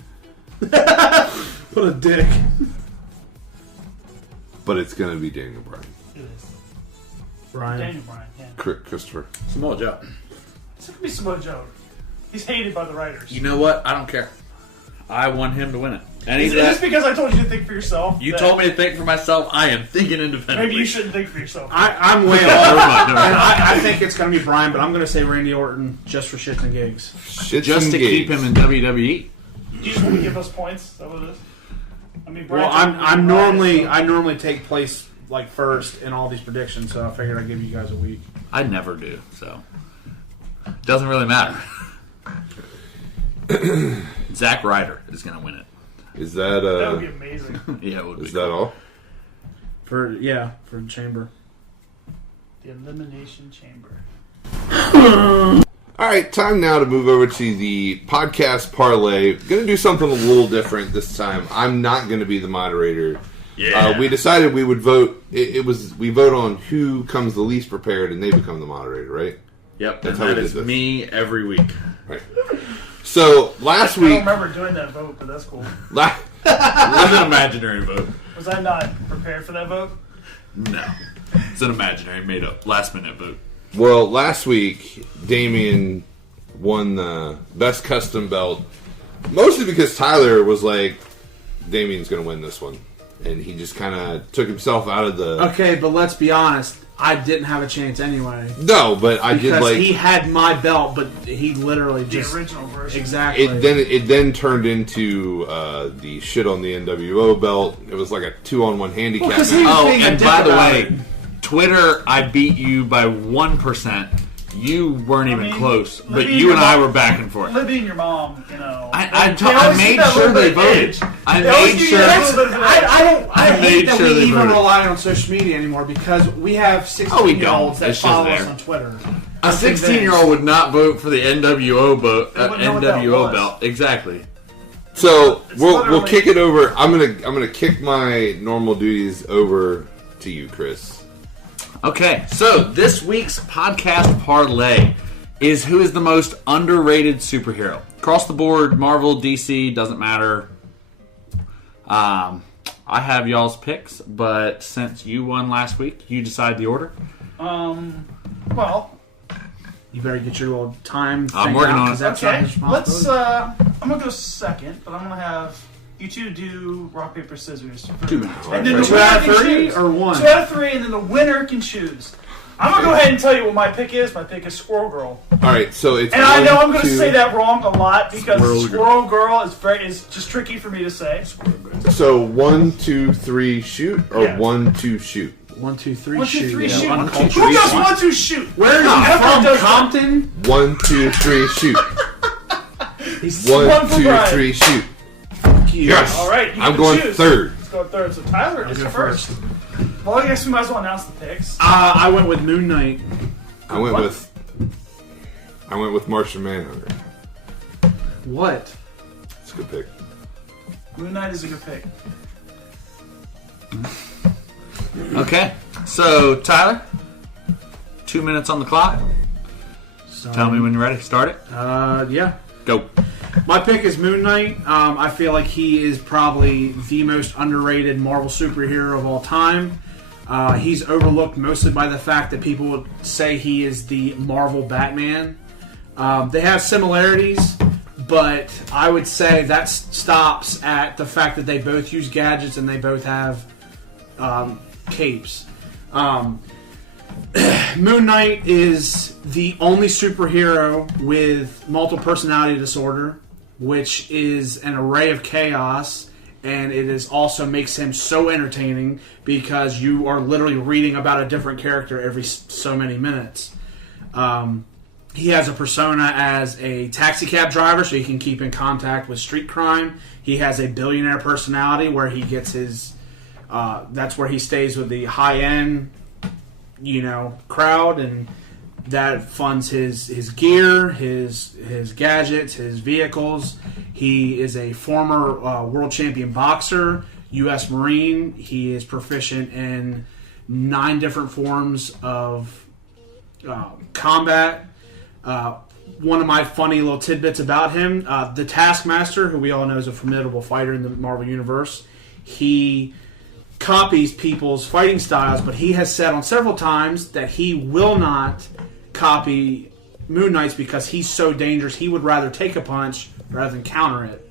Put a dick. But it's gonna be Daniel Bryan. It is. Brian. Daniel Bryan, yeah. Christopher. Samoa Joe. It's going to be Samoa Joe. He's hated by the writers. You know what? I don't care. I want him to win it. And Is he's it just because I told you to think for yourself? You that told me to think for myself. I am thinking independently. Maybe you shouldn't think for yourself. I'm way Never off. mind, never And mind. I think it's going to be Brian, but I'm going to say Randy Orton just for shits and gigs. Shits Just and to keep gigs. him in WWE. You just want to give us points? Is that what it is? I mean, Well, Brian I'm Bryan, normally so- I normally take place like first in all these predictions, so I figured I'd give you guys a week. I never do, so doesn't really matter. Zack Ryder is going to win it. Is that That would be amazing. Yeah, it would be. is that all? For the chamber. The Elimination Chamber. All right, time now to move over to the podcast parlay. Going to do something a little different this time. I'm not going to be the moderator. Yeah. We decided we would vote. We vote on who comes the least prepared, and they become the moderator, right? Yep, That's and how we that did is this. me every week. Right. So last I don't week, remember doing that vote, but that's cool. It was an imaginary vote. Was I not prepared for that vote? No. It's an imaginary, made up, last minute vote. well, last week Damian won the best custom belt, mostly because Tyler was like, Damian's going to win this one, and he just kind of took himself out of the. Okay, but let's be honest. I didn't have a chance anyway. No, but I did Because like. he had my belt, but he literally The just original version. exactly. It then turned into the shit on the NWO belt. It was like a 2-on-1 handicap Well, 'cause match. he was Oh, being a and dick by the about way, it. Twitter, I beat you by 1%. You weren't even mean, close, but Libby you and I and were back and forth. Libby and your mom, you know. I they always made give that sure little they bit of voted. edge. I They always made give you sure. that little bit of edge. I I hate made that sure we they even voted. rely on social media anymore because we have 16-year-olds that It's just follow us there. on Twitter. A 16-year-old would not vote for the NWO They wouldn't know what that NWO was. belt. Exactly. So It's we'll literally- kick it over. I'm gonna kick my normal duties over to you, Chris. Okay, so this week's podcast parlay is who is the most underrated superhero. Across the board, Marvel, DC, doesn't matter. I have y'all's picks, but since you won last week, you decide the order. Well, You better get your little time. I'm thing working out, on 'cause it. that's not okay. his Let's. responsibility. I'm gonna go second, but I'm gonna have you two do rock paper scissors. 2 minutes. And then the Two winner out of can 3 choose. or 1? 2 out of 3, and then the winner can choose. I'm gonna go ahead and tell you what my pick is. My pick is Squirrel Girl, All right, so it's and I know I'm going gonna say that wrong a lot because Squirrel Squirrel Girl is just tricky for me to say. So 1, 2, 3, shoot, or Yeah. 1, 2, shoot. 1, 2, 3, 1, 2, shoot. 3, Yeah, shoot. 1, 2, Who 3, does shoot. 1, 2, shoot? Where are you Whoever from? does that. Compton? 1, 2, 3, shoot. He's 1, One for 2, Brian. 3, shoot. cute. Yes. All right, you I'm can going choose. third. Let's go third. So Tyler is go first. Well, I guess we might as well announce the picks. I went with Moon Knight. I went What? with Martian Manhunter. What? It's a good pick. Moon Knight is a good pick. Okay, so Tyler, 2 minutes on the clock. Tell me when you're ready. Start it. Yeah. Go. My pick is Moon Knight. I feel like he is probably the most underrated Marvel superhero of all time. He's overlooked mostly by the fact that people would say he is the Marvel Batman. They have similarities, but I would say that stops at the fact that they both use gadgets and they both have capes. Moon Knight is the only superhero with multiple personality disorder, which is an array of chaos, and it is also makes him so entertaining because you are literally reading about a different character every so many minutes. He has a persona as a taxi cab driver, so he can keep in contact with street crime. He has a billionaire personality where he gets his... that's where he stays with the high-end, crowd, and that funds his gear, his gadgets, his vehicles. He is a former world champion boxer, U.S. Marine. He is proficient in 9 different forms of combat. One of my funny little tidbits about him, the Taskmaster, who we all know is a formidable fighter in the Marvel Universe, he copies people's fighting styles, but he has said on several times that he will not copy Moon Knight's because he's so dangerous. He would rather take a punch rather than counter it.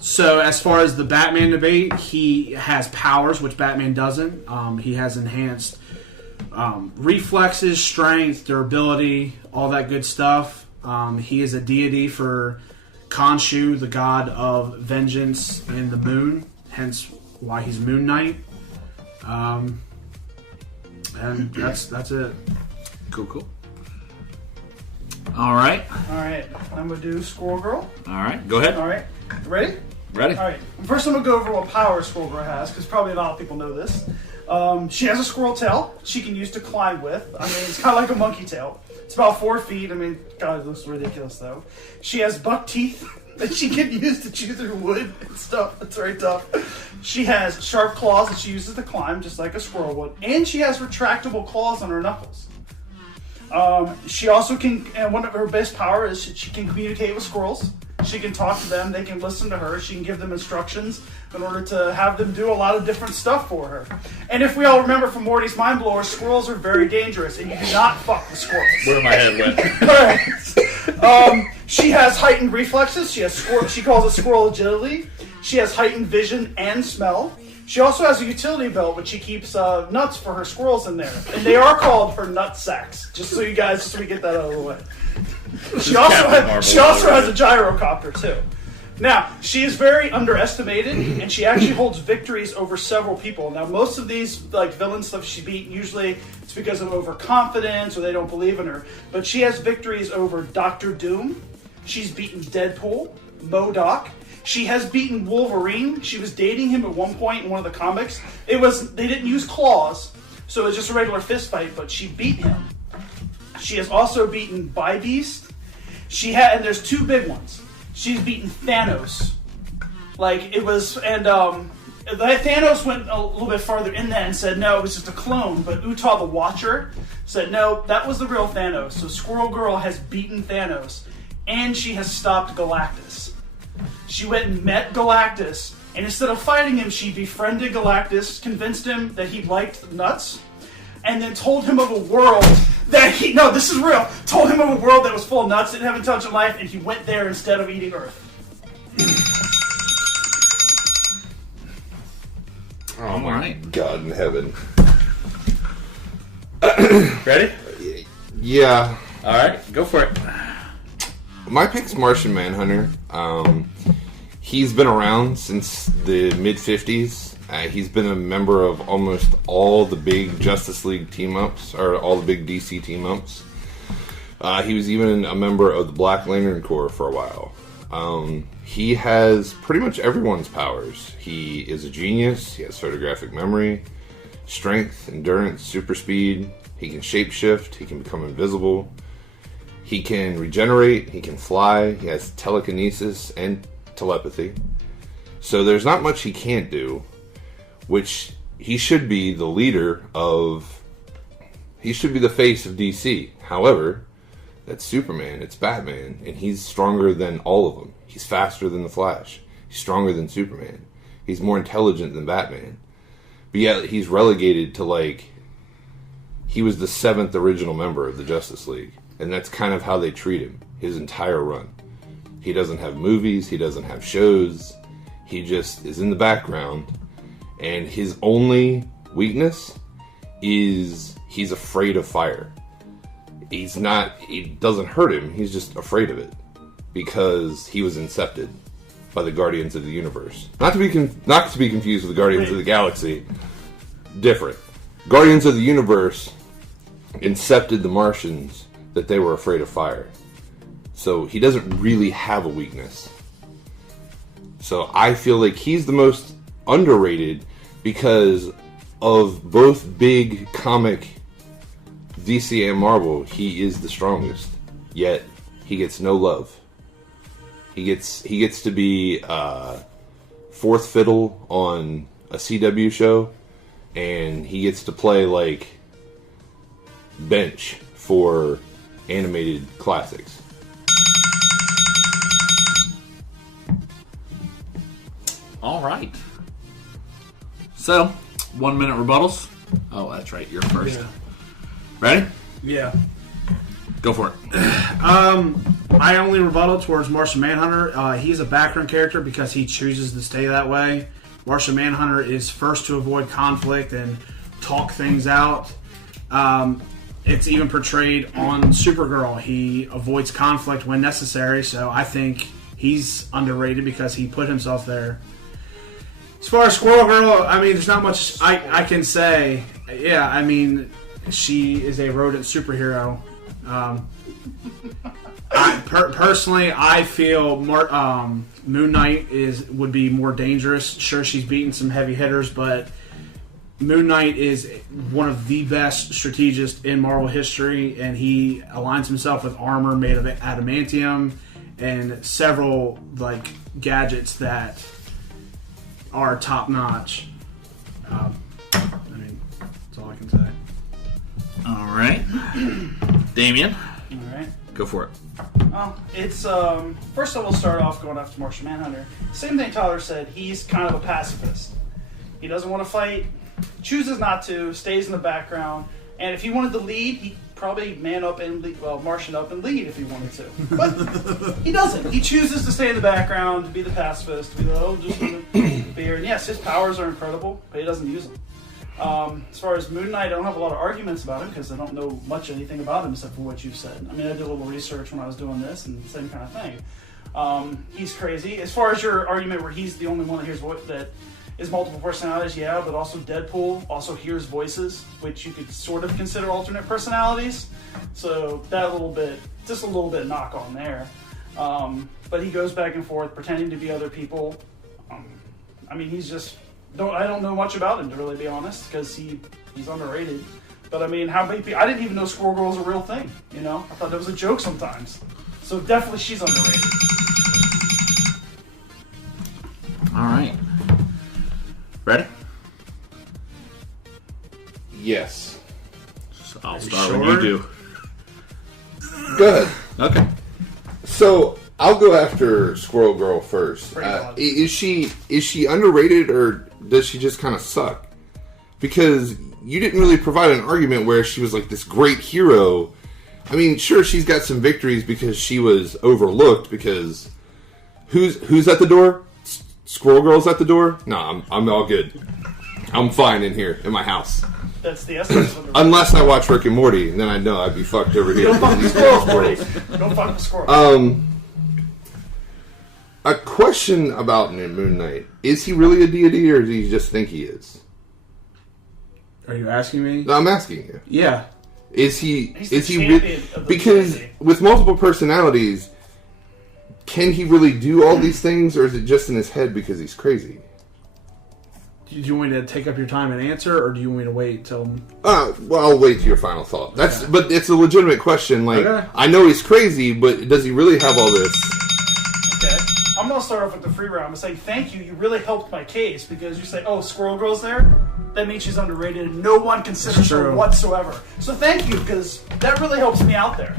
So as far as the Batman debate, he has powers, which Batman doesn't. He has enhanced reflexes, strength, durability, all that good stuff. He is a deity for Khonshu, the god of vengeance and the moon, hence why he's Moon Knight. And that's it. Cool. All right. I'm going to do Squirrel Girl. All right. Go ahead. All right. Ready? Ready. All right. First, I'm going to go over what power Squirrel Girl has, because probably not a lot of people know this. She has a squirrel tail she can use to climb with. I mean, it's kind of like a monkey tail. It's about 4 feet. I mean, God, it looks ridiculous, though. She has buck teeth that she can use to chew through wood and stuff. It's very tough. She has sharp claws that she uses to climb, just like a squirrel would. And she has retractable claws on her knuckles. She also can, and one of her best power is she can communicate with squirrels. She can talk to them. They can listen to her. She can give them instructions in order to have them do a lot of different stuff for her. And if we all remember from Morty's Mind Blower, squirrels are very dangerous, and you do not fuck with squirrels. Where my head went. Alright. She has heightened reflexes. She calls it squirrel agility. She has heightened vision and smell. She also has a utility belt, which she keeps nuts for her squirrels in there. And they are called her nut sacks, just so we get that out of the way. She also has a gyrocopter, too. Now, she is very underestimated, and she actually holds victories over several people. Now, most of these villain stuff she beat, usually it's because of overconfidence or they don't believe in her. But she has victories over Dr. Doom. She's beaten Deadpool, MODOK. She has beaten Wolverine. She was dating him at one point in one of the comics. They didn't use claws, so it was just a regular fist fight, but she beat him. She has also beaten Bybeast. And there's 2 big ones. She's beaten Thanos. Thanos went a little bit farther in that and said, no, it was just a clone. But Utah the Watcher said, no, that was the real Thanos. So Squirrel Girl has beaten Thanos. And she has stopped Galactus. She went and met Galactus. And instead of fighting him, she befriended Galactus, convinced him that he liked nuts, and then told him of a world that this is real, told him of a world that was full of nuts, didn't have intelligent life, and he went there instead of eating Earth. Oh my God in heaven. Ready? Yeah. Alright, go for it. My pick's Martian Manhunter. He's been around since the mid-50s. He's been a member of almost all the big Justice League team-ups, or all the big DC team-ups. He was even a member of the Black Lantern Corps for a while. He has pretty much everyone's powers. He is a genius. He has photographic memory, strength, endurance, super speed. He can shapeshift. He can become invisible. He can regenerate. He can fly. He has telekinesis and telepathy. So there's not much he can't do, which he should be the leader of... He should be the face of DC. However, that's Superman. It's Batman. And he's stronger than all of them. He's faster than the Flash. He's stronger than Superman. He's more intelligent than Batman. But yet he's relegated to he was the 7th original member of the Justice League. And that's kind of how they treat him his entire run. He doesn't have movies. He doesn't have shows. He just is in the background. And his only weakness is he's afraid of fire. It doesn't hurt him. He's just afraid of it. Because he was incepted by the Guardians of the Universe. Not to be confused with the Guardians of the Galaxy. Different. Guardians of the Universe incepted the Martians that they were afraid of fire. So he doesn't really have a weakness. So I feel like he's the most underrated because of both big comic DC and Marvel. He is the strongest, yet he gets no love. He gets to be fourth fiddle on a CW show, and he gets to play like bench for animated classics. All right. So, 1 minute rebuttals. Oh, that's right. You're first. Yeah. Ready? Yeah. Go for it. My only rebuttal towards Martian Manhunter, he's a background character because he chooses to stay that way. Martian Manhunter is first to avoid conflict and talk things out. It's even portrayed on Supergirl. He avoids conflict when necessary, so I think he's underrated because he put himself there. As far as Squirrel Girl, I mean, there's not much I can say. Yeah, I mean, she is a rodent superhero. Personally, I feel Moon Knight would be more dangerous. Sure, she's beaten some heavy hitters, but Moon Knight is one of the best strategists in Marvel history, and he aligns himself with armor made of adamantium and several gadgets that are top notch. I mean, that's all I can say. All right. Damien, All right. go for it. Well, it's first of all, we'll start off going after Martian Manhunter. Same thing Tyler said. He's kind of a pacifist. He doesn't want to fight, chooses not to, stays in the background, and if he wanted to lead, he'd probably Martian up and lead if he wanted to. But he doesn't. He chooses to stay in the background, to be the pacifist, to be just gonna be here. And yes, his powers are incredible, but he doesn't use them. As far as Moon Knight, I don't have a lot of arguments about him because I don't know anything about him except for what you've said. I mean, I did a little research when I was doing this and same kind of thing. He's crazy. As far as your argument where he's the only one that is multiple personalities, yeah, but also Deadpool also hears voices, which you could sort of consider alternate personalities. So just a little bit knock on there. But he goes back and forth pretending to be other people. I mean, I don't know much about him, to really be honest, because he's underrated. But I mean, how many people? I didn't even know Squirrel Girl was a real thing. You know, I thought that was a joke sometimes. So definitely, she's underrated. All right. Ready? Yes. So I'll start when you do. Go ahead. Okay. So I'll go after Squirrel Girl first. Is she underrated, or does she just kind of suck? Because you didn't really provide an argument where she was like this great hero. I mean, sure, she's got some victories because she was overlooked. Because who's at the door? Squirrel Girl's at the door? No, I'm all good. I'm fine in here in my house. That's the essence of the Unless I watch Rick and Morty, and then I know I'd be fucked over here. Don't fuck with squirrels, Morty. Don't fuck with squirrels. A question about Moon Knight. Is he really a deity, or do you just think he is? Are you asking me? No, I'm asking you. Yeah. Is he He's the really? of the Because deity. with multiple personalities, can he really do all these things, or is it just in his head because he's crazy? Do you want me to take up your time and answer, or do you want me to wait till... Well, I'll wait to your final thought. But it's a legitimate question. Okay. I know he's crazy, but does he really have all this? Okay. I'm going to start off with the free round. I'm going to say, thank you. You really helped my case because you say, oh, Squirrel Girl's there? That means she's underrated and no one considers her whatsoever. So thank you, because that really helps me out there.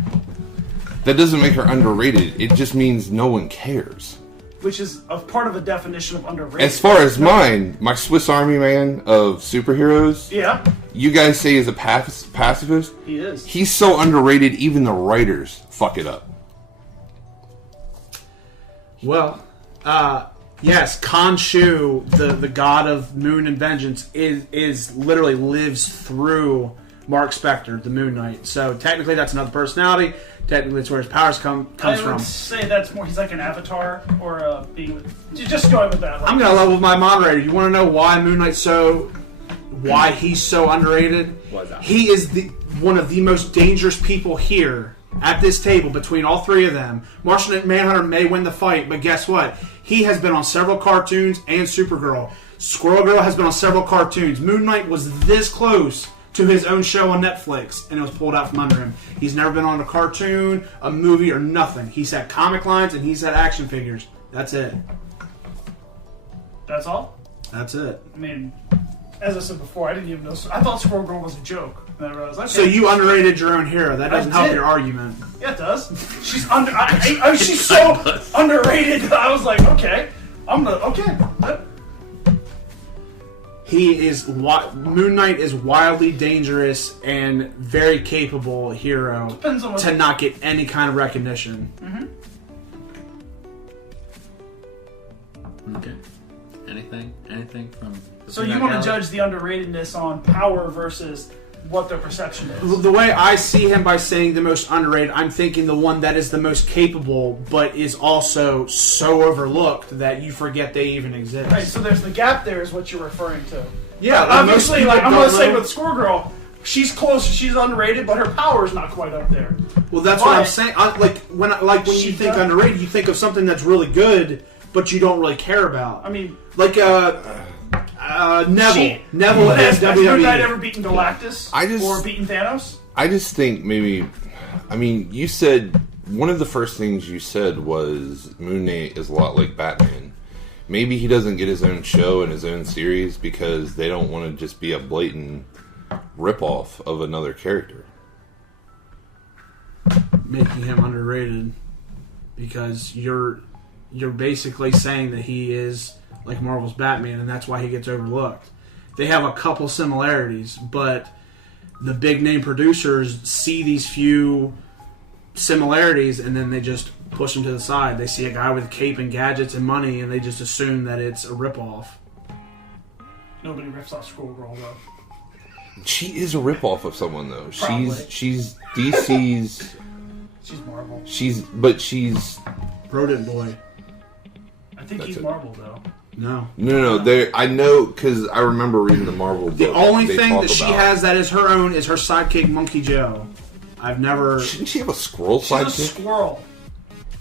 That doesn't make her underrated. It just means no one cares. Which is a part of a definition of underrated. As far as my Swiss Army man of superheroes, Yeah, you guys say he's a pacifist. he is. He's so underrated, even the writers fuck it up. Well, yes, Khonshu, the god of moon and vengeance, is literally lives through Mark Spector, the Moon Knight. So technically, that's another personality. Technically, it's where his powers comes I from. would say that's more. He's like an avatar or a being. Just go with that. I'm gonna level with my moderator. You want to know why Moon Knight's why he's so underrated? Why is that? He is the one of the most dangerous people here at this table between all three of them. Martian Manhunter may win the fight, but guess what? He has been on several cartoons and Supergirl. Squirrel Girl has been on several cartoons. Moon Knight was this close to his own show on Netflix, and it was pulled out from under him. He's never been on a cartoon, a movie, or nothing. He's had comic lines, and he's had action figures. That's it. That's all? That's it. I mean, as I said before, I didn't even know. I thought Squirrel Girl was a joke. And I realized, okay. So you underrated your own hero. That doesn't help your argument. Yeah, it does. She's she's so underrated. I was like, okay. He is Moon Knight is wildly dangerous and very capable hero to not get any kind of recognition. Mm-hmm. Okay. Anything from? So you want to judge the underratedness on power versus what their perception is? The way I see him by saying the most underrated, I'm thinking the one that is the most capable, but is also so overlooked that you forget they even exist. Right. So there's the gap. There is what you're referring to. Yeah. Obviously, like I'm going to say with Squirrel Girl, she's close. She's underrated, but her power is not quite up there. Well, that's what I'm saying. When you think underrated, you think of something that's really good, but you don't really care about. I mean, like Neville. Neville has WWE. Moon Knight ever beaten Galactus or beaten Thanos? I just think maybe. I mean, you said one of the first things you said was Moon Knight is a lot like Batman. Maybe he doesn't get his own show and his own series because they don't want to just be a blatant ripoff of another character. Making him underrated because you're basically saying that he is like Marvel's Batman, and that's why he gets overlooked. They have a couple similarities, but the big name producers see these few similarities and then they just push them to the side. They see a guy with a cape and gadgets and money, and they just assume that it's a ripoff. Nobody rips off Squirrel Girl, though. She is a ripoff of someone, though. Probably. She's DC's. She's Marvel. She's Rodent Boy. I think he's Marvel, though. No. I know because I remember reading the Marvel book. The only thing that she has that is her own is her sidekick, Monkey Joe. I've never. Shouldn't she have a squirrel She's sidekick? a squirrel.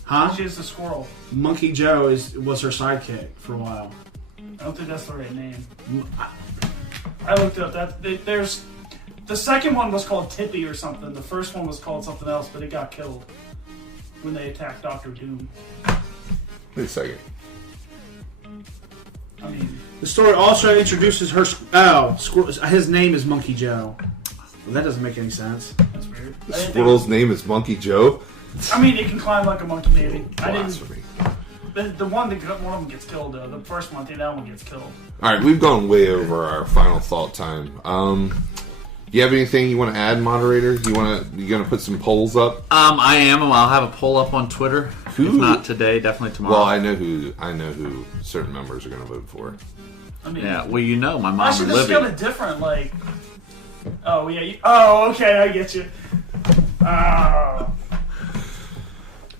Huh? She is a squirrel. Monkey Joe was her sidekick for a while. I don't think that's the right name. I looked it up. There's the second one was called Tippy or something. The first one was called something else, but it got killed when they attacked Doctor Doom. Wait a second. I mean, the story also introduces her. His name is Monkey Joe. Well, that doesn't make any sense. That's weird. The squirrel's name is Monkey Joe. I mean, it can climb like a monkey, maybe. Blasphemy. The one of them gets killed though. The first one, I think that one gets killed. All right, we've gone way over our final thought time. You have anything you want to add, moderator? You gonna put some polls up? I am. I'll have a poll up on Twitter. If not today, definitely tomorrow. Well, I know who certain members are gonna vote for. I mean, yeah. Well, my mom actually, and this is Libby. kind of different. Like, oh yeah. Okay, I get you.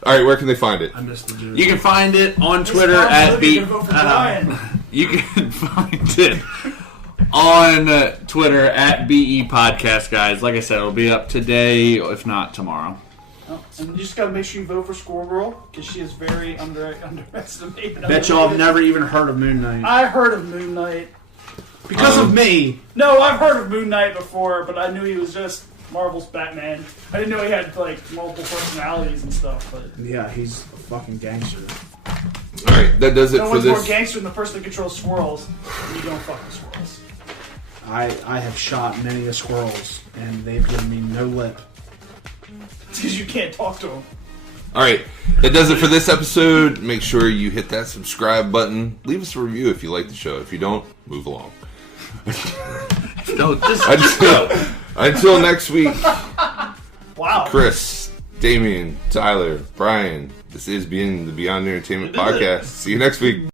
All right, where can they find it? I missed the joke. You can find it on Twitter at You can find it on Twitter at BE Podcast, guys. Like I said, it'll be up today, if not tomorrow. And you just gotta make sure you vote for Squirrel Girl because she is very underestimated. Bet y'all have never even heard of Moon Knight. I heard of Moon Knight because of me. No, I've heard of Moon Knight before, but I knew he was just Marvel's Batman. I didn't know he had like multiple personalities and stuff. But yeah, he's a fucking gangster. All right, that does it no for one's this. more gangster than the person that controls squirrels. And you don't fuck with squirrels. I have shot many of squirrels, and they've given me no lip. It's because you can't talk to them. All right, that does it for this episode. Make sure you hit that subscribe button. Leave us a review if you like the show. If you don't, move along. Until next week. Wow. Chris, Damien, Tyler, Brian. This is the Beyond Entertainment Podcast. See you next week.